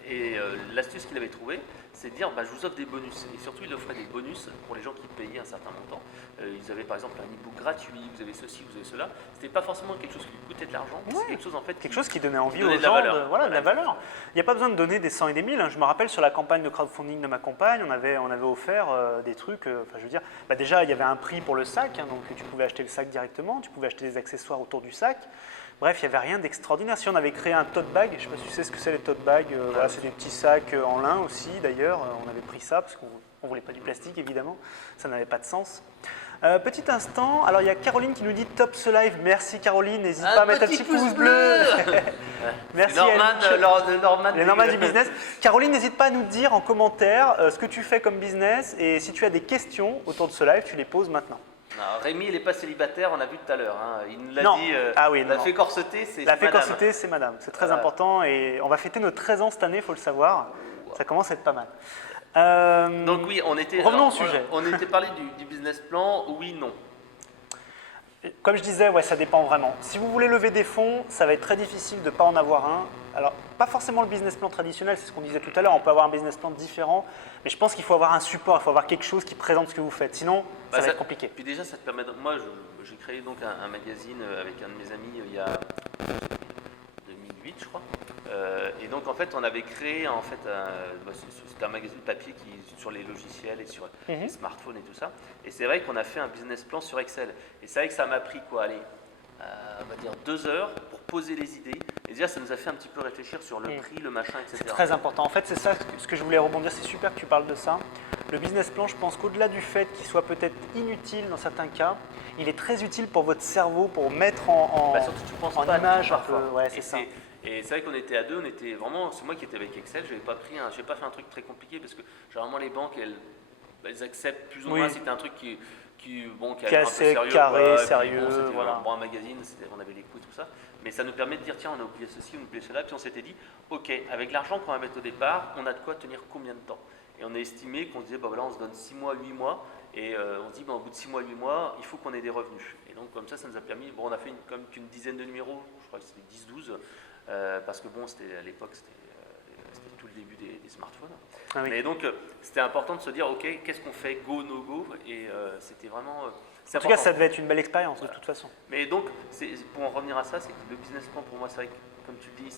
Et l'astuce qu'il avait trouvée, c'est de dire bah, je vous offre des bonus. Et surtout, il offrait des bonus pour les gens qui payaient un certain montant. Ils avaient par exemple un e-book gratuit, vous avez ceci, vous avez cela. C'était pas forcément quelque chose qui lui coûtait de l'argent, mais c'est quelque chose en fait Quelque chose qui donnait envie donnait aux de la gens valeur. de la valeur. Il n'y a pas besoin de donner des 100 et des 1000. Je me rappelle sur la campagne de crowdfunding de ma compagne, on avait offert des trucs. Enfin, je veux dire, bah déjà, il y avait un prix pour le sac, hein, donc tu pouvais acheter le sac directement, tu pouvais acheter des accessoires autour du sac. Bref, il n'y avait rien d'extraordinaire. Si on avait créé un tote bag, je ne sais pas si tu sais ce que c'est les tote bags, voilà, c'est des petits sacs en lin aussi d'ailleurs. On avait pris ça parce qu'on ne voulait pas du plastique évidemment, ça n'avait pas de sens. Petit instant, alors il y a Caroline qui nous dit top ce live, merci Caroline, n'hésite pas à mettre un petit pouce bleu. Merci les Norman du business. Caroline, n'hésite pas à nous dire en commentaire ce que tu fais comme business et si tu as des questions autour de ce live, tu les poses maintenant. Non, Rémi, il n'est pas célibataire, on a vu tout à l'heure. Hein. Il nous l'a Non. dit. Ah oui, la non. fée corsetée, c'est La fée madame. corsetée, c'est madame. C'est très important et on va fêter nos 13 ans cette année, il faut le savoir. Ça commence à être pas mal. Donc oui, revenons au sujet. On était parlé du business plan, oui, non. Comme je disais, ouais, ça dépend vraiment. Si vous voulez lever des fonds, ça va être très difficile de ne pas en avoir un. Alors, pas forcément le business plan traditionnel, c'est ce qu'on disait tout à l'heure, on peut avoir un business plan différent, mais je pense qu'il faut avoir un support, il faut avoir quelque chose qui présente ce que vous faites, sinon ça va être compliqué. Puis déjà, ça te permet moi, j'ai créé donc un magazine avec un de mes amis il y a 2008, je crois. Et donc, en fait, on avait créé c'était un magazine papier sur les logiciels et sur les smartphones et tout ça. Et c'est vrai qu'on a fait un business plan sur Excel. Et c'est vrai que ça m'a pris quoi, allez, on va dire 2 heures pour poser les idées. Et déjà, ça nous a fait un petit peu réfléchir sur le prix, le machin, etc. C'est très important. En fait, c'est ça ce que je voulais rebondir. C'est super que tu parles de ça. Le business plan, je pense qu'au-delà du fait qu'il soit peut-être inutile dans certains cas, il est très utile pour votre cerveau, pour mettre surtout, tu penses en pas image à un tout peu. parfois. Ouais, c'est ça. Et c'est vrai qu'on était à deux, on était vraiment, c'est moi qui étais avec Excel, j'ai pas fait un truc très compliqué parce que généralement les banques elles acceptent plus ou moins si c'était un truc qui est assez un peu sérieux, carré, puis sérieux, c'était voilà. un magazine, on avait les coûts tout ça, mais ça nous permet de dire tiens on a oublié ceci, on a oublié cela, puis on s'était dit ok avec l'argent qu'on va mettre au départ, on a de quoi tenir combien de temps. Et on a estimé qu'on se disait voilà on se donne 6 mois, 8 mois. Et on se dit, au bout de 6 mois, 8 mois, il faut qu'on ait des revenus. Et donc, comme ça nous a permis, on a fait comme qu'une dizaine de numéros, je crois que c'était 10-12, parce que c'était à l'époque, c'était tout le début des smartphones. Ah oui. Mais donc, c'était important de se dire, ok, qu'est-ce qu'on fait, go, no go, et c'était vraiment... En tout cas, ça devait être une belle expérience de toute façon. Mais donc, pour en revenir à ça, c'est que le business plan, pour moi, c'est vrai que, comme tu le dis,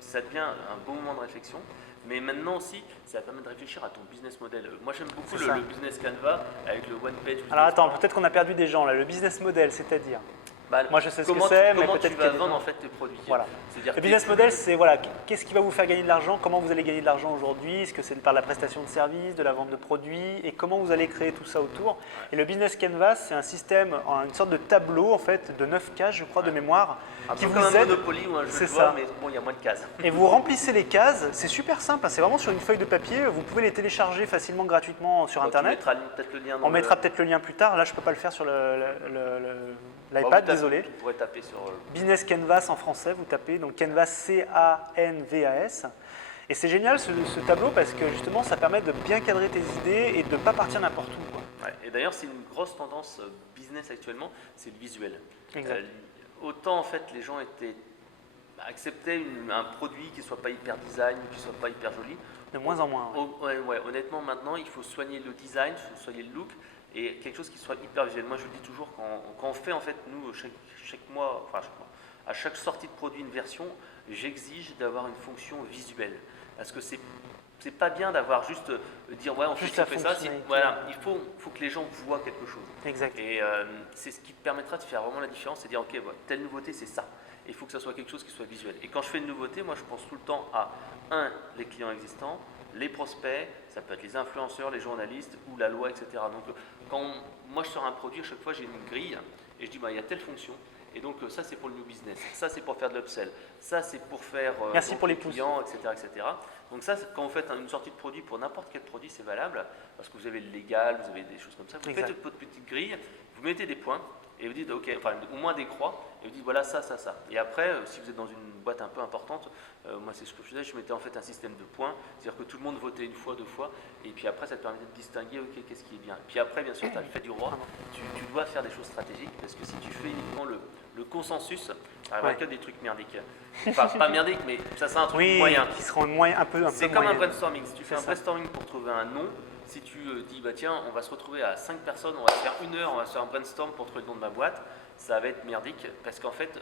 ça devient un bon moment de réflexion. Mais maintenant aussi, ça va permettre de réfléchir à ton business model. Moi, j'aime beaucoup le business Canva avec le one page. Alors attends, peut-être qu'on a perdu des gens là. Le business model, c'est-à-dire moi je sais ce que c'est, mais peut-être tu vas vendre en fait tes produits. Voilà. Le business model, c'est voilà, qu'est-ce qui va vous faire gagner de l'argent, comment vous allez gagner de l'argent aujourd'hui, est-ce que c'est par la prestation de services, de la vente de produits, et comment vous allez créer tout ça autour. Et le business canvas, c'est un système, une sorte de tableau en fait de 9 cases, je crois, de mémoire, qui vous aide. Un Monopoly ou un jeu de voix, mais bon, il y a moins de cases. Et vous remplissez les cases, c'est super simple, c'est vraiment sur une feuille de papier, vous pouvez les télécharger facilement gratuitement sur Internet. On mettra peut-être le lien plus tard, là je ne peux pas le faire sur l'iPad, désolé. Tu pourrais taper sur... Business Canvas en français, vous tapez, donc Canvas C-A-N-V-A-S. Et c'est génial ce tableau parce que justement ça permet de bien cadrer tes idées et de ne pas partir n'importe où. Ouais, et d'ailleurs c'est une grosse tendance business actuellement, c'est le visuel. Exact. Autant en fait les gens acceptaient un produit qui ne soit pas hyper design, qui ne soit pas hyper joli. De moins en moins. Ouais, honnêtement maintenant il faut soigner le design, il faut soigner le look. Et quelque chose qui soit hyper visuel. Moi, je le dis toujours, quand on fait, en fait, nous, chaque mois, à chaque sortie de produit, une version, j'exige d'avoir une fonction visuelle. Parce que c'est pas bien d'avoir juste dire, ouais, on fait ça. Voilà, il faut que les gens voient quelque chose. Exact. Et c'est ce qui te permettra de faire vraiment la différence, c'est dire, ok, telle nouveauté, c'est ça. Et il faut que ça soit quelque chose qui soit visuel. Et quand je fais une nouveauté, moi, je pense tout le temps à, les clients existants, les prospects, ça peut être les influenceurs, les journalistes ou la loi, etc. Donc, quand moi je sors un produit, à chaque fois j'ai une grille et je dis il y a telle fonction Et donc ça c'est pour le new business, ça c'est pour faire de l'upsell, ça c'est pour faire Merci donc, pour les clients, etc. Donc ça, quand vous faites une sortie de produit pour n'importe quel produit, c'est valable, parce que vous avez le légal, vous avez des choses comme ça. Vous Exact. faites votre petite grille, vous mettez des points, et vous dites, ok, enfin au moins des croix, et vous dites, voilà ça. Et après, si vous êtes dans une boîte un peu importante, moi c'est ce que je faisais, je mettais en fait un système de points, c'est-à-dire que tout le monde votait une fois, deux fois, et puis après ça te permettait de distinguer, ok, qu'est-ce qui est bien. Puis après, bien sûr, tu as le fait du roi, tu dois faire des choses stratégiques, parce que si tu fais uniquement le consensus, ça arrivera que des trucs merdiques. Enfin, pas merdiques, mais ça c'est un truc moyen. Qui seront moyen, un peu C'est comme moyen. un brainstorming. Si tu fais un ça. brainstorming pour trouver un nom, si tu dis, bah tiens, on va se retrouver à 5 personnes, on va faire 1 heure, on va se faire un brainstorm pour trouver le nom de ma boîte, ça va être merdique, parce qu'en fait,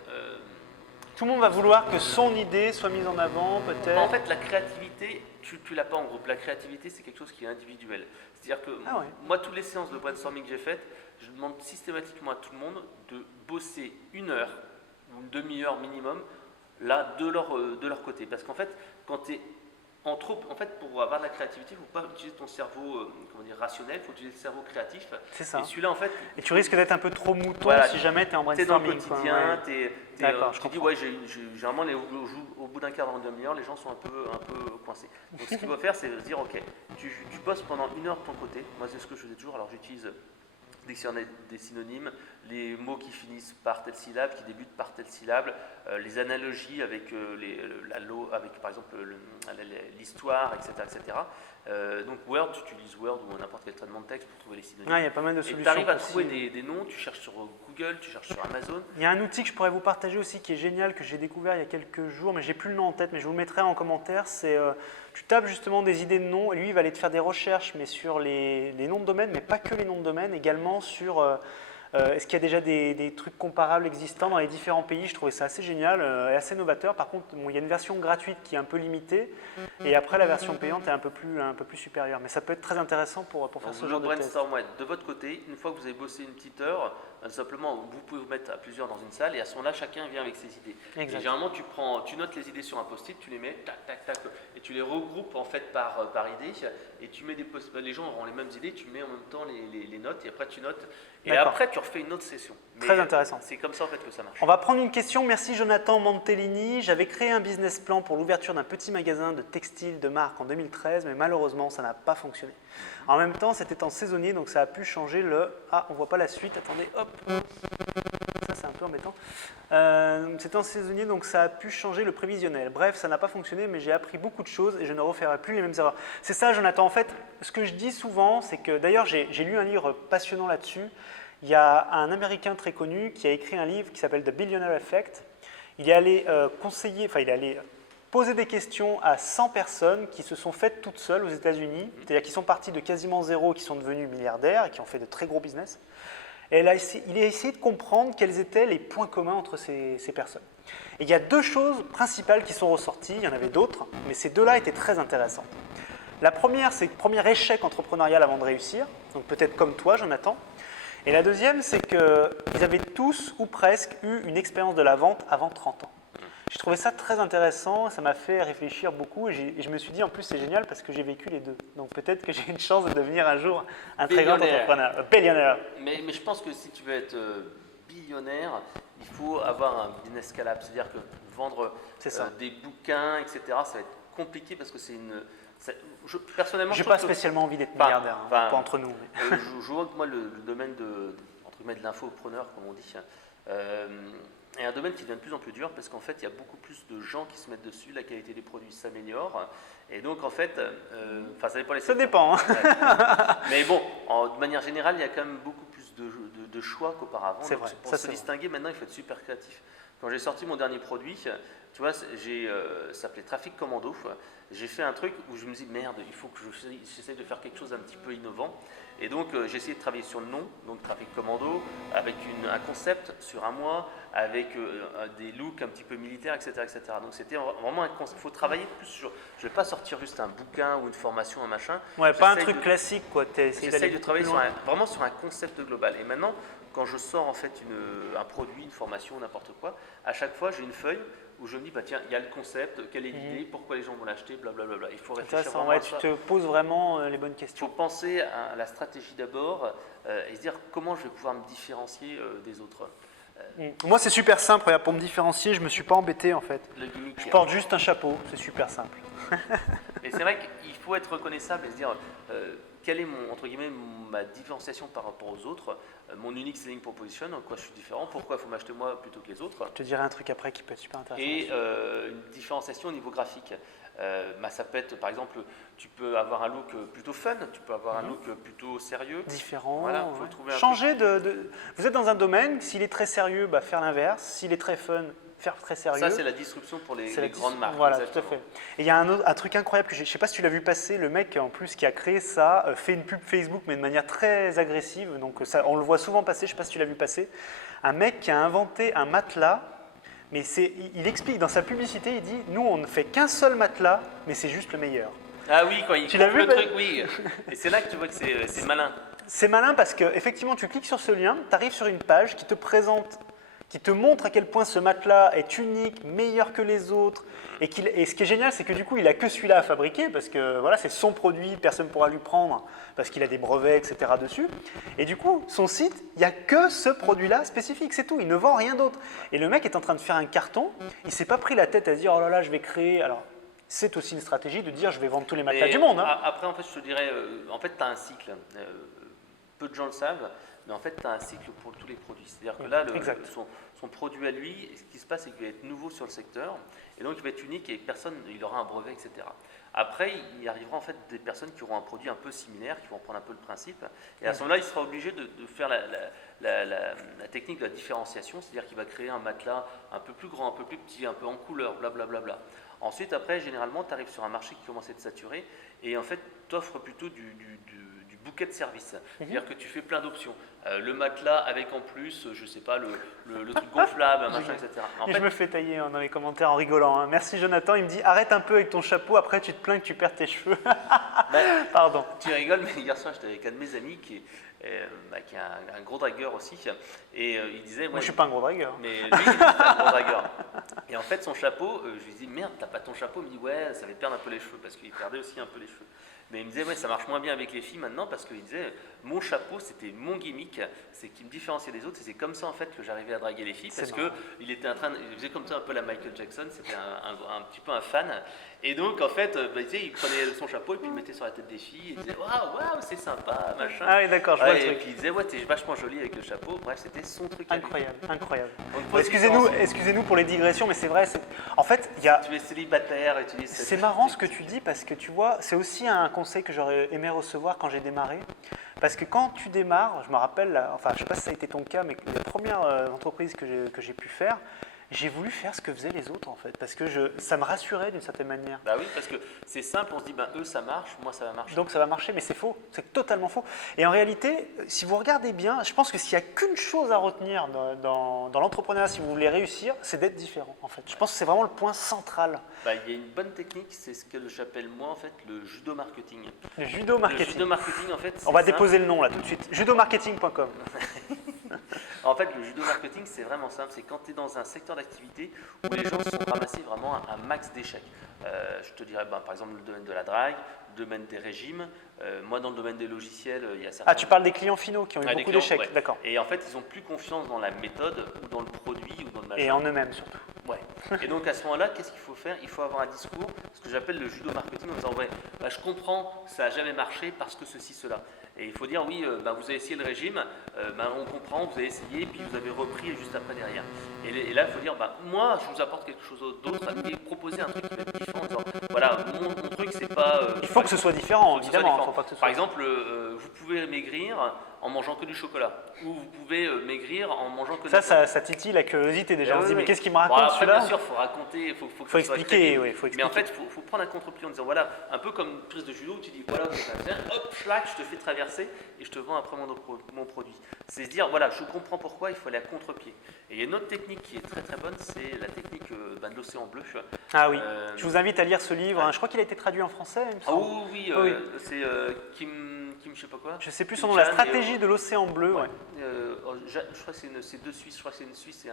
Tout le monde va vouloir que son idée soit mise en avant, peut-être. en fait, la créativité, tu l'as pas en groupe. La créativité, c'est quelque chose qui est individuel. C'est-à-dire que Ah ouais. moi, toutes les séances de brainstorming que j'ai faites, je demande systématiquement à tout le monde de bosser 1 heure ou une demi-heure minimum, là, de leur côté. Parce qu'en fait, quand tu es en fait, pour avoir de la créativité, il ne faut pas utiliser ton cerveau rationnel, il faut utiliser le cerveau créatif. C'est ça. Et celui-là, en fait, Et tu risques d'être un peu trop mouton Voilà, si jamais tu es en tu es dans le brainstorming. quoi, quotidien, ouais. tu D'accord, je dis, comprends. ouais, généralement, au bout d'un quart d'heure, une demi-heure, les gens sont un peu coincés. Donc, ce qu'il faut faire, c'est se dire, ok, tu bosses pendant 1 heure de ton côté. Moi, c'est ce que je faisais toujours. Alors, j'utilise dictionnaire des synonymes, les mots qui finissent par telle syllabe, qui débutent par telle syllabe, les analogies avec, avec par exemple l'histoire, etc. Donc Word, tu utilises Word ou n'importe quel traitement de texte pour trouver les synonymes. Il y a pas mal de Et tu solutions. arrives à possibles. trouver des noms, tu cherches sur Google, tu cherches sur Amazon. Il y a un outil que je pourrais vous partager aussi qui est génial, que j'ai découvert il y a quelques jours, mais j'ai plus le nom en tête, mais je vous le mettrai en commentaire. C'est tu tapes justement des idées de noms et lui il va aller te faire des recherches, mais sur les noms de domaine, mais pas que les noms de domaine, également sur est-ce qu'il y a déjà des trucs comparables existants dans les différents pays. Je trouvais ça assez génial et assez novateur. Par contre, bon, il y a une version gratuite qui est un peu limitée et après la version payante est un peu plus supérieure. Mais ça peut être très intéressant pour faire ce genre de test. Brainstorm, ouais, de votre côté, une fois que vous avez bossé une petite heure, simplement vous pouvez vous mettre à plusieurs dans une salle et à ce moment-là, chacun vient avec ses idées. Exact. Et généralement, tu notes les idées sur un post-it, tu les mets, tac, tac, tac, et tu les regroupes en fait par idée. Et tu mets les gens auront les mêmes idées, tu mets en même temps les notes et après tu notes. Et D'accord. après, tu refais une autre session. Mais Très intéressant. C'est comme ça en fait que ça marche. On va prendre une question. Merci Jonathan Mantellini. J'avais créé un business plan pour l'ouverture d'un petit magasin de textiles de marque en 2013, mais malheureusement, ça n'a pas fonctionné. En même temps, c'était en saisonnier, donc ça a pu changer le... Ah, on ne voit pas la suite. Attendez, hop. Ça, c'est un peu embêtant. C'était en saisonnier, donc ça a pu changer le prévisionnel. Bref, ça n'a pas fonctionné, mais j'ai appris beaucoup de choses et je ne referai plus les mêmes erreurs. C'est ça, Jonathan. En fait, ce que je dis souvent, c'est que... D'ailleurs, j'ai lu un livre passionnant là-dessus. Il y a un Américain très connu qui a écrit un livre qui s'appelle The Billionaire Effect. Il est allé il est allé poser des questions à 100 personnes qui se sont faites toutes seules aux États-Unis, c'est-à-dire qui sont partis de quasiment zéro, qui sont devenus milliardaires et qui ont fait de très gros business. Et il a essayé de comprendre quels étaient les points communs entre ces personnes. Et il y a deux choses principales qui sont ressorties, il y en avait d'autres, mais ces deux-là étaient très intéressantes. La première, c'est le premier échec entrepreneurial avant de réussir, donc peut-être comme toi, Jonathan. Et la deuxième, c'est qu'ils avaient tous ou presque eu une expérience de la vente avant 30 ans. J'ai trouvé ça très intéressant, ça m'a fait réfléchir beaucoup et je me suis dit en plus c'est génial parce que j'ai vécu les deux. Donc peut-être que j'ai une chance de devenir un jour un très grand entrepreneur, billionnaire. Mais je pense que si tu veux être billionnaire, il faut avoir un business scalable, c'est-à-dire que vendre des bouquins, etc., ça va être compliqué parce que c'est une... personnellement, je n'ai pas spécialement envie d'être milliardaire, pas entre nous. Je vois que moi, le domaine de l'infopreneur, comme on dit, est un domaine qui devient de plus en plus dur parce qu'en fait, il y a beaucoup plus de gens qui se mettent dessus, la qualité des produits s'améliore. Et donc, en fait, ça dépend les secteurs. Ça dépend. Hein. Mais bon, de manière générale, il y a quand même beaucoup plus de choix qu'auparavant. C'est vrai. Pour se distinguer, maintenant, il faut être super créatif. Quand j'ai sorti mon dernier produit, tu vois, ça s'appelait Trafic Commando. J'ai fait un truc où je me dis merde, il faut que j'essaie de faire quelque chose un petit peu innovant. Et donc j'ai essayé de travailler sur le nom, donc Trafic Commando, avec un concept sur un mois, avec des looks un petit peu militaires, etc. Donc c'était vraiment un concept. Il faut travailler plus sur. Je ne vais pas sortir juste un bouquin ou une formation, un machin. Ouais, pas un truc classique quoi. J'essaie de travailler vraiment sur un concept global. Et maintenant, quand je sors en fait un produit, une formation, n'importe quoi, à chaque fois j'ai une feuille où je me dis, bah, tiens, il y a le concept, quelle est l'idée, pourquoi les gens vont l'acheter, blablabla. Il faut réfléchir vraiment à ça. Tu te poses vraiment les bonnes questions. Il faut penser à la stratégie d'abord et se dire comment je vais pouvoir me différencier des autres. Moi, c'est super simple. Regarde, pour me différencier, je me suis pas embêté en fait. Le gimmick. Je porte juste un chapeau. C'est super simple. Et c'est vrai qu'il faut être reconnaissable et se dire quelle est entre guillemets, ma différenciation par rapport aux autres, mon unique selling proposition, en quoi je suis différent, pourquoi il faut m'acheter moi plutôt que les autres. Je te dirai un truc après qui peut être super intéressant. Et une différenciation au niveau graphique. Ça peut être, par exemple, tu peux avoir un look plutôt fun, tu peux avoir un look plutôt sérieux. Différent. Voilà, faut trouver un Changer Vous êtes dans un domaine, s'il est très sérieux, faire l'inverse. S'il est très fun, faire très sérieux. Ça, c'est la disruption pour les grandes marques. Voilà, exactement. tout à fait. Et il y a un truc incroyable que je ne sais pas si tu l'as vu passer. Le mec, en plus, qui a créé ça, fait une pub Facebook, mais de manière très agressive. Donc, ça, on le voit souvent passer. Je ne sais pas si tu l'as vu passer. Un mec qui a inventé un matelas. Mais il explique dans sa publicité, il dit, nous, on ne fait qu'un seul matelas, mais c'est juste le meilleur. Ah oui, quand il Tu l'as vu, le truc, oui. Et c'est là que tu vois que c'est malin. C'est malin parce que effectivement, tu cliques sur ce lien, tu arrives sur une page qui te présente, qui te montre à quel point ce matelas est unique, meilleur que les autres. Et ce qui est génial, c'est que du coup, il n'a que celui-là à fabriquer parce que voilà, c'est son produit, personne ne pourra lui prendre parce qu'il a des brevets, etc. dessus. Et du coup, son site, il n'y a que ce produit-là spécifique, c'est tout. Il ne vend rien d'autre. Et le mec est en train de faire un carton. Il ne s'est pas pris la tête à se dire, oh là là, je vais créer. Alors, c'est aussi une stratégie de dire, je vais vendre tous les matelas du monde. Hein. Après, en fait, je te dirais, en fait, tu as un cycle. Peu de gens le savent, mais en fait, tu as un cycle pour tous les produits. C'est-à-dire que là, son produit à lui, ce qui se passe, c'est qu'il va être nouveau sur le secteur, et donc il va être unique et personne, il aura un brevet, etc. Après, il y arrivera en fait des personnes qui auront un produit un peu similaire, qui vont prendre un peu le principe, et à ce moment-là, il sera obligé de faire la technique de la différenciation, c'est-à-dire qu'il va créer un matelas un peu plus grand, un peu plus petit, un peu en couleur, blablabla. Ensuite, après, généralement, tu arrives sur un marché qui commence à être saturé, et en fait, tu offres plutôt du bouquet de services. C'est-à-dire que tu fais plein d'options. Le matelas avec en plus, je sais pas, le truc gonflable, machin, etc. Je me fais tailler dans les commentaires en rigolant. Hein. Merci Jonathan, il me dit arrête un peu avec ton chapeau, après tu te plains que tu perds tes cheveux. Pardon. Tu rigoles, mais hier soir j'étais avec un de mes amis qui est un gros dragueur aussi, et il disait... Moi je suis pas un gros dragueur. Mais lui, il était un gros dragueur. Et en fait son chapeau, je lui dis merde, t'as pas ton chapeau? Il me dit ouais, ça va te perdre un peu les cheveux, parce qu'il perdait aussi un peu les cheveux. Mais il me disait, ouais, ça marche moins bien avec les filles maintenant parce qu'il disait, mon chapeau, c'était mon gimmick, c'est qui me différenciait des autres, et c'est comme ça en fait que j'arrivais à draguer les filles parce qu'il était il faisait comme ça un peu la Michael Jackson, c'était un petit peu un fan. Et donc en fait, il prenait son chapeau et puis il le mettait sur la tête des filles et il disait, waouh, c'est sympa, machin. Ah oui, d'accord, je vois le truc. Et puis il disait, ouais, t'es vachement jolie avec le chapeau. Bref, c'était son truc. Incroyable, incroyable. Donc, excusez-nous pour les digressions, mais c'est vrai. En fait, il y a. Tu es célibataire et tu dis. C'est marrant ce que tu dis parce que tu vois, c'est aussi un conseil que j'aurais aimé recevoir quand j'ai démarré. Parce que quand tu démarres, je me rappelle, enfin, je ne sais pas si ça a été ton cas, mais la première entreprise que j'ai pu faire, j'ai voulu faire ce que faisaient les autres en fait, parce que ça me rassurait d'une certaine manière. Bah oui, parce que c'est simple, on se dit, eux ça marche, moi ça va marcher. Donc ça va marcher, mais c'est faux, c'est totalement faux. Et en réalité, si vous regardez bien, je pense que s'il n'y a qu'une chose à retenir dans l'entrepreneuriat, si vous voulez réussir, c'est d'être différent en fait. Je pense que c'est vraiment le point central. Bah, il y a une bonne technique, c'est ce que j'appelle moi en fait le judo marketing. Le judo marketing. Le judo marketing en fait. On va déposer le nom là tout de suite. Judomarketing.com. En fait, le judo marketing, c'est vraiment simple. C'est quand tu es dans un secteur d'activité où les gens sont ramassés vraiment un max d'échecs. Je te dirais, par exemple, le domaine de la drague, le domaine des régimes. Moi, dans le domaine des logiciels, il y a certains... Ah, tu parles des clients finaux qui ont eu beaucoup d'échecs, ouais. D'accord. Et en fait, ils n'ont plus confiance dans la méthode ou dans le produit ou dans le machin. Et en eux-mêmes surtout. Ouais. Et donc à ce moment-là, qu'est-ce qu'il faut faire? Il faut avoir un discours, ce que j'appelle le judo marketing, en disant ouais, je comprends, ça n'a jamais marché parce que ceci, cela. Et il faut dire oui, vous avez essayé le régime, on comprend, vous avez essayé, puis vous avez repris juste après derrière. Et là, il faut dire moi, je vous apporte quelque chose d'autre et proposer un truc qui va être différent en disant voilà, mon truc, c'est pas. Il faut que ce soit différent, évidemment. Faut pas que ce soit... Par exemple, vous pouvez maigrir en mangeant que du chocolat, ou vous pouvez maigrir en mangeant que ça titille la curiosité déjà. On se dit mais qu'est-ce qu'il me raconte celui-là? Bien sûr, il faut raconter, il faut expliquer, oui, faut expliquer. Mais en fait, il faut prendre un contre-pied en disant voilà, un peu comme une prise de judo où tu dis voilà, hop, schlac, je te fais traverser et je te vends après mon produit. C'est se dire voilà, je comprends pourquoi, il faut aller à contre-pied. Et il y a une autre technique qui est très très bonne, c'est la technique de l'océan bleu. Ah oui, je vous invite à lire ce livre. Je crois qu'il a été traduit en français, il me semble. Oui, c'est Kim, je sais pas quoi. Je sais plus son nom, la stratégie de l'océan bleu. Ouais. Je crois que c'est deux Suisses, je crois que c'est une Suisse,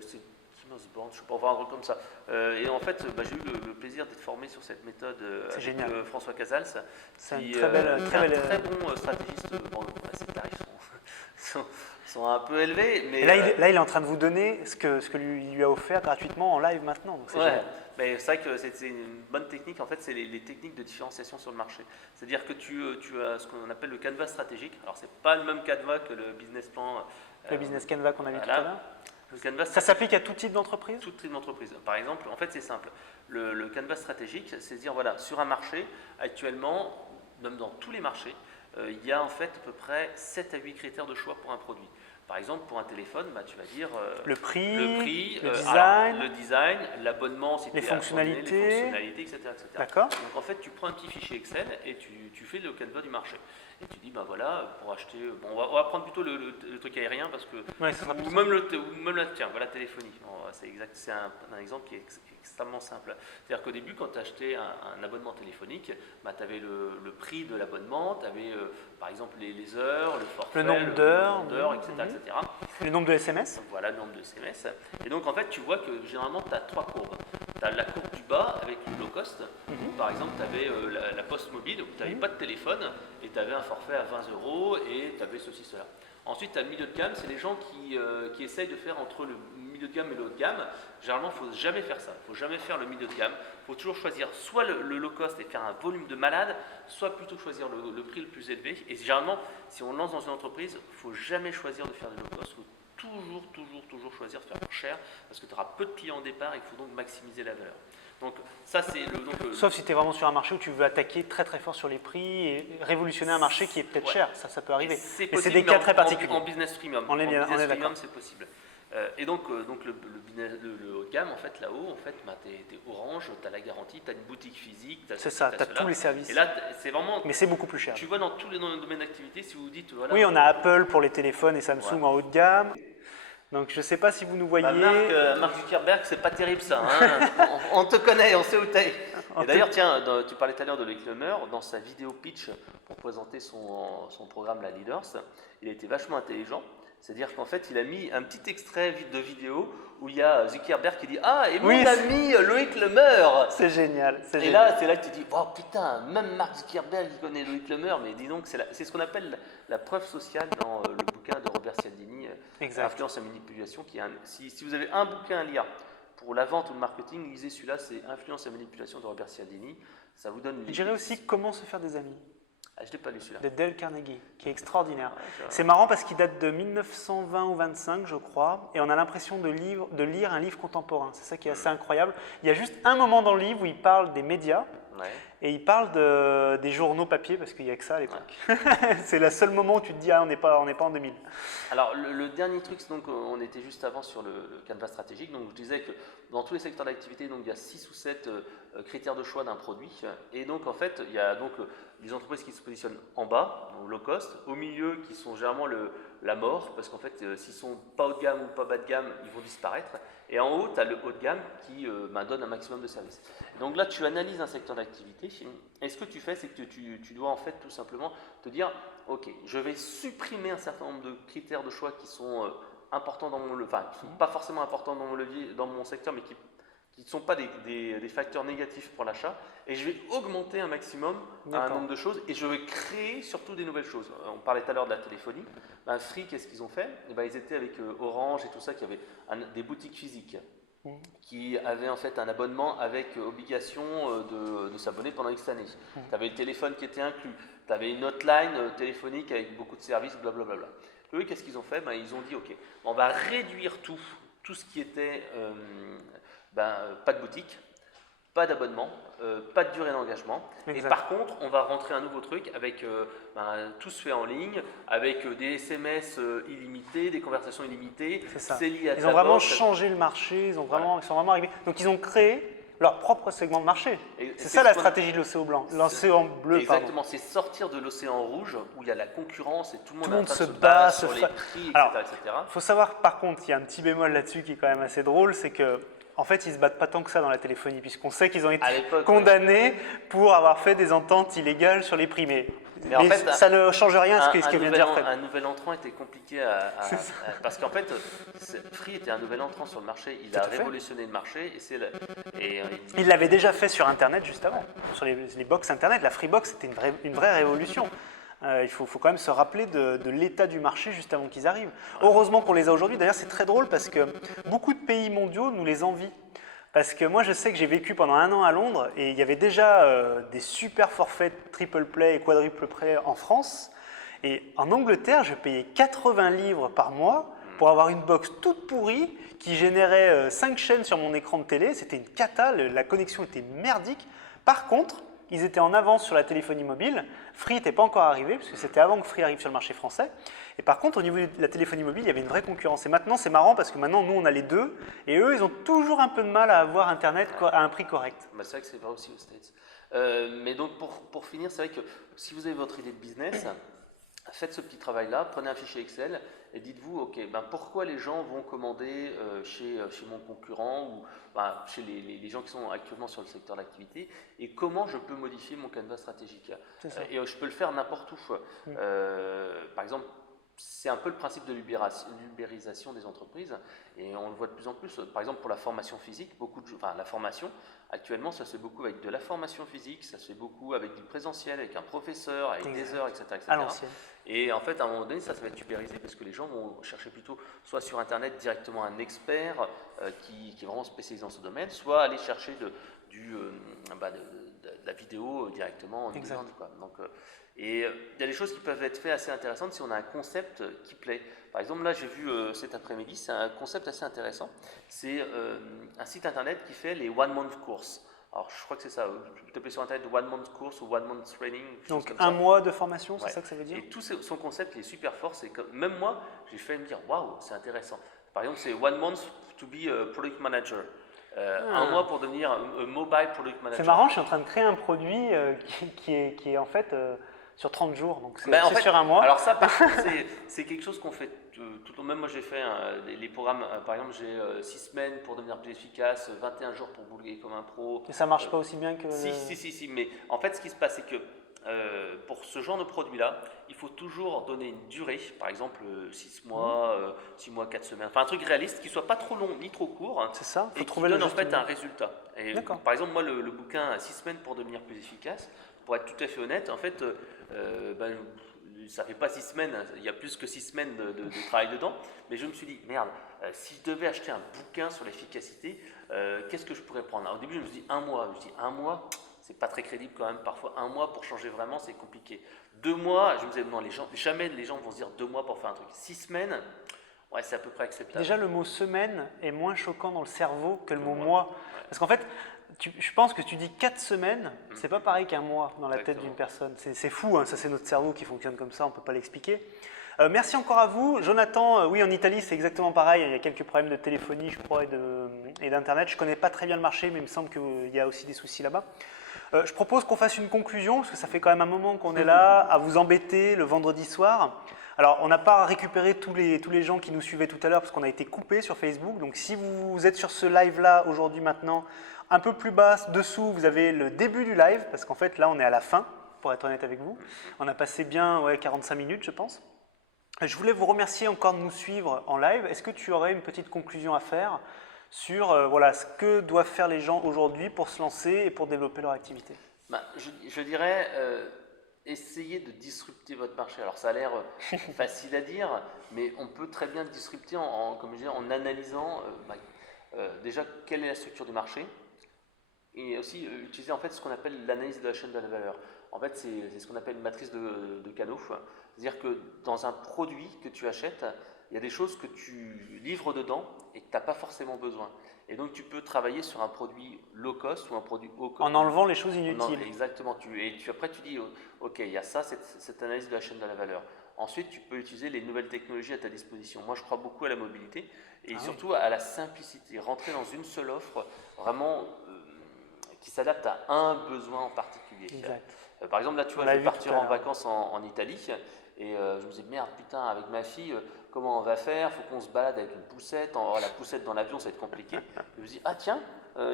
c'est Kim Osborne, je sais pas, on va un truc comme ça. Et en fait, j'ai eu le plaisir d'être formé sur cette méthode avec François Casals. C'est un très bon stratégiste. Bon, ses tarifs sont un peu élevés. Mais Et là, il est en train de vous donner ce que lui a offert gratuitement en live maintenant. Donc c'est ouais, génial. mais c'est vrai que c'est une bonne technique. En fait, c'est les techniques de différenciation sur le marché. C'est-à-dire que tu as ce qu'on appelle le canevas stratégique. Alors, c'est pas le même canevas que le business plan. Le business canvas qu'on a vu tout voilà. à l'heure. Le canevas Ça s'applique à tout type d'entreprise? tout type d'entreprise. Par exemple, en fait, c'est simple. Le canevas stratégique, c'est se dire, voilà, sur un marché, actuellement, même dans tous les marchés, il y a en fait à peu près 7 à 8 critères de choix pour un produit. Par exemple, pour un téléphone, tu vas dire Le prix, le alors, design, le design, l'abonnement, si les tu es abonné, fonctionnalités. les fonctionnalités, etc., etc. d'accord? Donc en fait, tu prends un petit fichier Excel et tu fais le canevas du marché. Et tu dis, voilà, pour acheter, bon, on va prendre plutôt le truc aérien parce que, Ouais, ça sera plus ou même la, tiens, voilà, téléphonie. Bon, c'est exact, c'est un exemple qui est extrêmement simple. C'est-à-dire qu'au début, quand tu achetais un abonnement téléphonique, tu avais le prix de l'abonnement, tu avais par exemple les heures, le forfait, Le nombre d'heures, etc., etc. le nombre de SMS. Donc voilà le nombre de SMS. Et donc en fait, tu vois que généralement, tu as 3 courbes. Tu as la courbe du bas avec le low cost. Où, par exemple, tu avais la poste mobile où tu n'avais pas de téléphone et tu avais un forfait à 20 € et tu avais ceci, cela. Ensuite, tu as le milieu de gamme. C'est les gens qui essayent de faire entre le milieu de gamme et le haut de gamme. Généralement, il ne faut jamais faire ça. Il ne faut jamais faire le milieu de gamme. Il faut toujours choisir soit le low cost et faire un volume de malade, soit plutôt choisir le prix le plus élevé. Et généralement, si on lance dans une entreprise, il ne faut jamais choisir de faire du low cost. Toujours choisir de faire plus cher parce que tu auras peu de clients au départ, il faut donc maximiser la valeur. Donc ça c'est Sauf si tu es vraiment sur un marché où tu veux attaquer très très fort sur les prix et révolutionner un marché qui est peut-être ouais. cher, ça peut arriver. C'est Mais c'est des cas très particuliers. En business premium. On est bien, business d'accord. premium c'est possible. Et donc le haut de gamme, en fait, là-haut, en fait, t'es Orange, tu as la garantie, tu as une boutique physique. C'est ça, tu as tous les services. Et là, c'est vraiment. Mais c'est beaucoup plus cher. Tu vois, dans tous les domaines d'activité, si vous vous dites. Voilà, oui, on a Apple pour les téléphones et Samsung en haut de gamme. Donc je ne sais pas si vous nous voyez. Mark Zuckerberg, c'est pas terrible ça. Hein. on te connaît, on sait où t'es. Et d'ailleurs, tiens, tu parlais tout à l'heure de Loïc Lemer, dans sa vidéo pitch pour présenter son programme La Leaders, il a été vachement intelligent. C'est-à-dire qu'en fait, il a mis un petit extrait de vidéo où il y a Zuckerberg qui dit « Ah, et mon ami Loïc Lemer !» C'est génial. Et là, c'est là que tu dis « Oh putain, même Mark Zuckerberg, il connaît Loïc Lemer !» Mais dis donc, c'est ce qu'on appelle la preuve sociale dans le bouquin de Robert Cialdini, Influence et manipulation. Si vous avez un bouquin à lire pour la vente ou le marketing, lisez celui-là, c'est Influence et manipulation de Robert Cialdini. Ça vous donne... Je dirais aussi Comment se faire des amis. Ah, je ne l'ai pas lu celui-là. De Dale Carnegie, qui est extraordinaire. Ouais, c'est marrant parce qu'il date de 1920 ou 25, je crois, et on a l'impression de lire un livre contemporain. C'est ça qui est assez incroyable. Il y a juste un moment dans le livre où il parle des médias, et il parle des journaux papier, parce qu'il n'y a que ça à l'époque. Ouais. C'est le seul moment où tu te dis « Ah, on n'est pas en 2000 ». Alors, le dernier truc, donc, on était juste avant sur le canevas stratégique. Donc, je disais que dans tous les secteurs d'activité, donc, il y a 6 ou 7 critères de choix d'un produit. Et donc, en fait, il y a donc les entreprises qui se positionnent en bas, donc low cost, au milieu, qui sont généralement la mort, parce qu'en fait, s'ils sont pas haut de gamme ou pas bas de gamme, ils vont disparaître. Et en haut, tu as le haut de gamme qui donne un maximum de services. Donc là, tu analyses un secteur d'activité. Et ce que tu fais, c'est que tu dois en fait tout simplement te dire, ok, je vais supprimer un certain nombre de critères de choix qui sont importants dans mon levier, enfin, qui ne sont pas forcément importants dans mon levier, dans mon secteur, mais qui ne sont pas des facteurs négatifs pour l'achat, et je vais augmenter un maximum un nombre de choses, et je vais créer surtout des nouvelles choses. On parlait tout à l'heure de la téléphonie. Free, qu'est-ce qu'ils ont fait? Ils étaient avec Orange et tout ça, qui avaient des boutiques physiques, qui avaient en fait un abonnement avec obligation de s'abonner pendant X années. Tu avais le téléphone qui était inclus, tu avais une hotline téléphonique avec beaucoup de services, blablabla. Eux, qu'est-ce qu'ils ont fait? Ils ont dit, ok, on va réduire tout ce qui était pas de boutique, pas d'abonnement, pas de durée d'engagement. Et par contre, on va rentrer un nouveau truc avec tout se fait en ligne, avec des SMS illimités, des conversations illimitées. C'est ça. C'est lié à ils ont vraiment changé le marché, ils sont vraiment arrivés. Donc ils ont créé leur propre segment de marché. C'est ça la stratégie de l'océan blanc, l'océan bleu. Exactement, c'est sortir de l'océan rouge où il y a la concurrence et tout le monde se bat sur les prix, etc. Alors, il faut savoir par contre, il y a un petit bémol là-dessus qui est quand même assez drôle, c'est que en fait, ils ne se battent pas tant que ça dans la téléphonie, puisqu'on sait qu'ils ont été condamnés pour avoir fait des ententes illégales sur les prix. Mais en fait, ça ne change rien à ce que vient de dire Fred. Un nouvel entrant était compliqué parce qu'en fait, Free était un nouvel entrant sur le marché. Il a révolutionné le marché. Il l'avait déjà fait sur Internet juste avant, sur les box Internet. La Freebox, c'était une vraie révolution. Il faut quand même se rappeler de l'état du marché juste avant qu'ils arrivent. Heureusement qu'on les a aujourd'hui. D'ailleurs, c'est très drôle parce que beaucoup de pays mondiaux nous les envient. Parce que moi, je sais que j'ai vécu pendant 1 an à Londres et il y avait déjà des super forfaits triple play et quadruple play en France. Et en Angleterre, je payais 80 livres par mois pour avoir une box toute pourrie qui générait 5 chaînes sur mon écran de télé. C'était une cata, la connexion était merdique. Par contre, ils étaient en avance sur la téléphonie mobile. Free n'était pas encore arrivé, parce que c'était avant que Free arrive sur le marché français. Et par contre, au niveau de la téléphonie mobile, il y avait une vraie concurrence. Et maintenant, c'est marrant parce que maintenant, nous, on a les deux. Et eux, ils ont toujours un peu de mal à avoir Internet à un prix correct. Bah, c'est vrai que c'est vrai aussi aux States. Mais donc, pour finir, c'est vrai que si vous avez votre idée de business, faites ce petit travail-là, prenez un fichier Excel et dites-vous, ok, ben pourquoi les gens vont commander chez mon concurrent ou chez les gens qui sont actuellement sur le secteur d'activité et comment je peux modifier mon canevas stratégique. Et je peux le faire n'importe où. Par exemple, c'est un peu le principe de l'ubérisation des entreprises et on le voit de plus en plus. Par exemple, pour la formation physique, la formation, actuellement, ça se fait beaucoup avec de la formation physique, ça se fait beaucoup avec du présentiel, avec un professeur, avec des heures, etc. À l'ancienne. Et en fait, à un moment donné, ça va être ubérisé parce que les gens vont chercher plutôt soit sur Internet directement un expert qui est vraiment spécialisé dans ce domaine, soit aller chercher de la vidéo directement en Exact. demande, quoi. Donc, et il y a des choses qui peuvent être faites assez intéressantes si on a un concept qui plaît. Par exemple, là, j'ai vu cet après-midi, c'est un concept assez intéressant. C'est un site internet qui fait les one month courses. Alors, je crois que c'est ça. Vous tapez sur internet one month course ou one month training. Donc, un mois de formation, c'est Ouais. ça que ça veut dire? Et tout son concept, il est super fort. C'est comme, même moi, j'ai fait me dire waouh, c'est intéressant. Par exemple, c'est one month to be a product manager. Un mois pour devenir un mobile product manager. C'est marrant, je suis en train de créer un produit qui est en fait sur 30 jours, donc c'est en fait, sur un mois. Alors ça, par contre, c'est quelque chose qu'on fait tout le même. Moi, j'ai fait les programmes, par exemple, j'ai 6 semaines pour devenir plus efficace, 21 jours pour bouler comme un pro. Et ça marche pas aussi bien que... Si. Mais en fait, ce qui se passe, c'est que pour ce genre de produit-là, il faut toujours donner une durée, par exemple 6 mois, 6 mois, 4 semaines, enfin un truc réaliste qui soit pas trop long ni trop court. C'est ça, et qui donne en fait un résultat. Et D'accord. par exemple, moi, le bouquin 6 semaines pour devenir plus efficace, pour être tout à fait honnête, en fait, ça fait pas 6 semaines, il y a plus que 6 semaines de travail dedans, mais je me suis dit, merde, si je devais acheter un bouquin sur l'efficacité, qu'est-ce que je pourrais prendre? Alors, au début, je me suis dit 1 mois, un mois, c'est pas très crédible quand même, parfois 1 mois pour changer vraiment, c'est compliqué. 2 mois, je me disais, non, jamais les gens vont se dire 2 mois pour faire un truc. 6 semaines, ouais, c'est à peu près acceptable. Déjà, le mot semaine est moins choquant dans le cerveau que le mot mois. Ouais. Parce qu'en fait, je pense que tu dis 4 semaines, c'est pas pareil qu'un mois dans la tête d'une personne. C'est fou, hein, ça c'est notre cerveau qui fonctionne comme ça, on ne peut pas l'expliquer. Merci encore à vous. Jonathan, oui, en Italie, c'est exactement pareil. Il y a quelques problèmes de téléphonie, je crois, et d'Internet. Je ne connais pas très bien le marché, mais il me semble qu'il y a aussi des soucis là-bas. Je propose qu'on fasse une conclusion, parce que ça fait quand même un moment qu'on est là, à vous embêter le vendredi soir. Alors, on n'a pas récupéré tous les gens qui nous suivaient tout à l'heure, parce qu'on a été coupé sur Facebook. Donc, si vous êtes sur ce live-là, aujourd'hui, maintenant, un peu plus bas, dessous, vous avez le début du live, parce qu'en fait, là, on est à la fin, pour être honnête avec vous. On a passé bien 45 minutes, je pense. Je voulais vous remercier encore de nous suivre en live. Est-ce que tu aurais une petite conclusion à faire sur ce que doivent faire les gens aujourd'hui pour se lancer et pour développer leur activité? Je dirais, essayez de disrupter votre marché. Alors ça a l'air facile à dire, mais on peut très bien disrupter comme je disais, en analysant déjà quelle est la structure du marché et aussi utiliser en fait ce qu'on appelle l'analyse de la chaîne de la valeur. En fait, c'est ce qu'on appelle une matrice de canaux. C'est-à-dire que dans un produit que tu achètes, il y a des choses que tu livres dedans et que tu n'as pas forcément besoin. Et donc, tu peux travailler sur un produit low cost ou un produit haut cost. En enlevant les choses inutiles. Exactement. Après, tu dis, ok, il y a ça, cette analyse de la chaîne de la valeur. Ensuite, tu peux utiliser les nouvelles technologies à ta disposition. Moi, je crois beaucoup à la mobilité et surtout à la simplicité. Rentrer dans une seule offre, vraiment qui s'adapte à un besoin en particulier. Exact. Par exemple, là, tu vois, je vais partir en vacances en Italie et je me disais, merde, putain, avec ma fille, comment on va faire? Il faut qu'on se balade avec une poussette. La poussette dans l'avion, ça va être compliqué. Je me dis, ah tiens,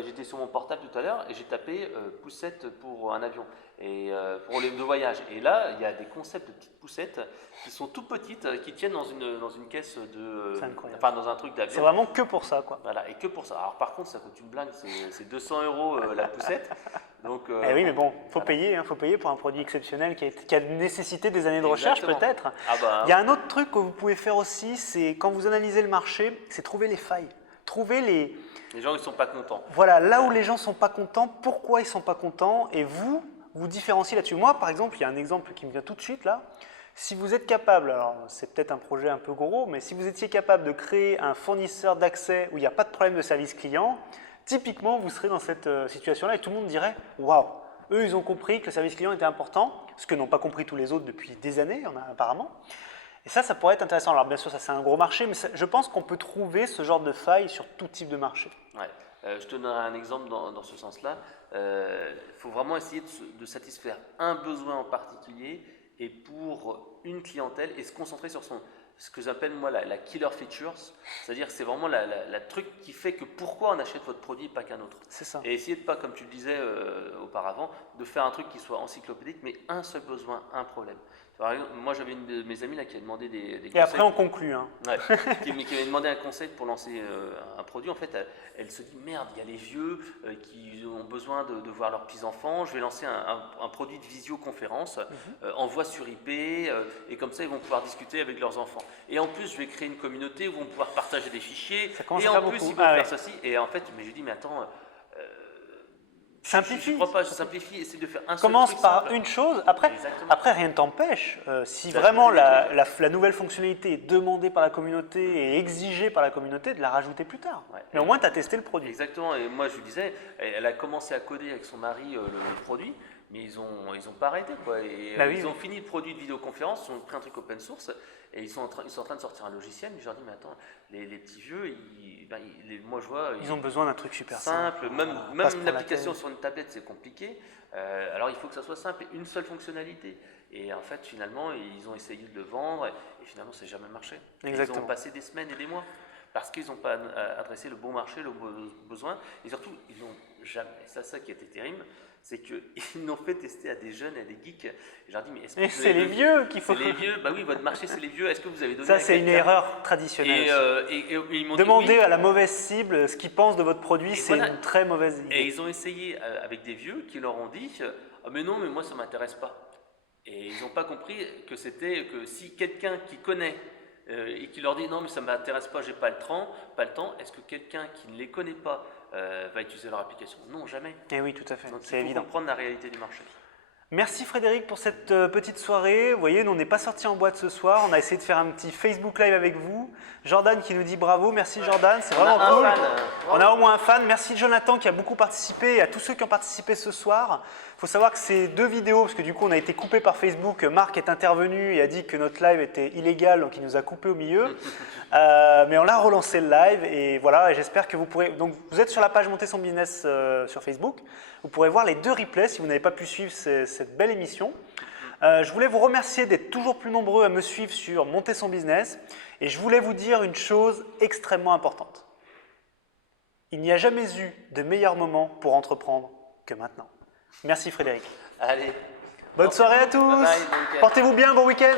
j'étais sur mon portable tout à l'heure et j'ai tapé poussette pour un avion et pour les de voyage. Et là, il y a des concepts de petites poussettes qui sont tout petites, qui tiennent dans une caisse C'est incroyable. enfin dans un truc C'est d'avion. vraiment que pour ça, quoi. Voilà, et que pour ça. Alors par contre, ça coûte une blinde, c'est 200 € la poussette. Donc, Eh oui, mais bon, faut voilà. payer, hein, faut payer pour un produit exceptionnel qui a nécessité des années de recherche, Exactement. peut-être. Ah bah, Il y a un autre truc que vous pouvez faire aussi, c'est quand vous analysez le marché, c'est trouver les failles. Trouver les gens ils sont pas contents. voilà, là où les gens sont pas contents, pourquoi ils sont pas contents, et vous différenciez là-dessus. Moi, par exemple, il y a un exemple qui me vient tout de suite là. Si vous êtes capable, alors c'est peut-être un projet un peu gros, mais si vous étiez capable de créer un fournisseur d'accès où il n'y a pas de problème de service client, typiquement, vous serez dans cette situation-là et tout le monde dirait « Waouh !» Eux, ils ont compris que le service client était important, ce que n'ont pas compris tous les autres depuis des années, apparemment. Et ça pourrait être intéressant. Alors bien sûr, ça c'est un gros marché, mais je pense qu'on peut trouver ce genre de faille sur tout type de marché. Ouais. Je te donnerai un exemple dans ce sens-là. Il faut vraiment essayer de satisfaire un besoin en particulier et pour une clientèle et se concentrer sur ce que j'appelle moi la killer features, c'est-à-dire que c'est vraiment la truc qui fait que pourquoi on achète votre produit et pas qu'un autre. C'est ça. Et essayer de pas, comme tu le disais auparavant, de faire un truc qui soit encyclopédique, mais un seul besoin, un problème. Par exemple, moi j'avais une de mes amies là qui a demandé des conseils. Et après, on conclut. Hein. Ouais, qui m'avait demandé un conseil pour lancer un produit. En fait, elle se dit merde, il y a les vieux qui ont besoin de voir leurs petits-enfants. Je vais lancer un produit de visioconférence en voix sur IP et comme ça, ils vont pouvoir discuter avec leurs enfants. Et en plus, je vais créer une communauté où ils vont pouvoir partager des fichiers. Ça commence Et à en faire plus, beaucoup. ils vont faire ceci. Et en fait, mais je lui dis, mais attends. Simplifie. Je crois pas, je simplifie, essaie de faire un seul Commence truc par simple. une chose, après rien ne t'empêche. Si vraiment la nouvelle fonctionnalité est demandée par la communauté et exigée par la communauté, de la rajouter plus tard. Ouais. Mais au moins, tu as testé le produit. Exactement, et moi je lui disais, elle a commencé à coder avec son mari le produit, mais ils ont pas arrêté quoi. Et, Bah oui, ils ont oui. fini le produit de vidéoconférence, ils ont pris un truc open source et ils sont en train de sortir un logiciel. Mais je leur dis, mais attends, les petits vieux, moi je vois. Ils ont besoin d'un truc super simple, même pas se prendre la l'application tête. sur une tablette c'est compliqué. Alors il faut que ça soit simple et une seule fonctionnalité. Et en fait finalement ils ont essayé de le vendre et finalement ça n'a jamais marché. Exactement. Ils ont passé des semaines et des mois parce qu'ils n'ont pas adressé le bon marché, le bon besoin et surtout ils n'ont jamais, ça qui était terrible, c'est qu'ils n'ont fait tester à des jeunes, à des geeks. Et je leur dis mais est-ce que Et vous c'est avez les donné- vieux qu'il faut. C'est les vieux, bah oui votre marché c'est les vieux, est-ce que vous avez donné Ça, à c'est une quelqu'un erreur traditionnelle. et ils m'ont dit Demander oui. à la mauvaise cible ce qu'ils pensent de votre produit, Et c'est voilà. une très mauvaise Et idée. ils ont essayé avec des vieux qui leur ont dit ah mais non mais moi ça m'intéresse pas. Et ils n'ont pas compris que c'était que si quelqu'un qui connaît et qui leur dit non mais ça m'intéresse pas, j'ai pas le temps, est-ce que quelqu'un qui ne les connaît pas va utiliser leur application? Non, jamais. Et oui, tout à fait, Donc c'est il faut évident. comprendre la réalité du marché. Merci Frédéric pour cette petite soirée. Vous voyez, nous on n'est pas sortis en boîte ce soir. On a essayé de faire un petit Facebook Live avec vous. Jordan qui nous dit bravo. Merci Jordan, c'est vraiment a un cool. fan. On a au moins un fan. Merci Jonathan qui a beaucoup participé et à tous ceux qui ont participé ce soir. Il faut savoir que ces deux vidéos, parce que du coup on a été coupé par Facebook, Marc est intervenu et a dit que notre live était illégal, donc il nous a coupé au milieu. Mais on a relancé le live et voilà, et j'espère que vous pourrez... Donc vous êtes sur la page Monter son business sur Facebook. Vous pourrez voir les deux replays si vous n'avez pas pu suivre cette belle émission. Je voulais vous remercier d'être toujours plus nombreux à me suivre sur Monter son business et je voulais vous dire une chose extrêmement importante. Il n'y a jamais eu de meilleur moment pour entreprendre que maintenant. Merci Frédéric. Allez. Bonne soirée à tous. Bye bye, bon week-end. Portez-vous bien, bon week-end.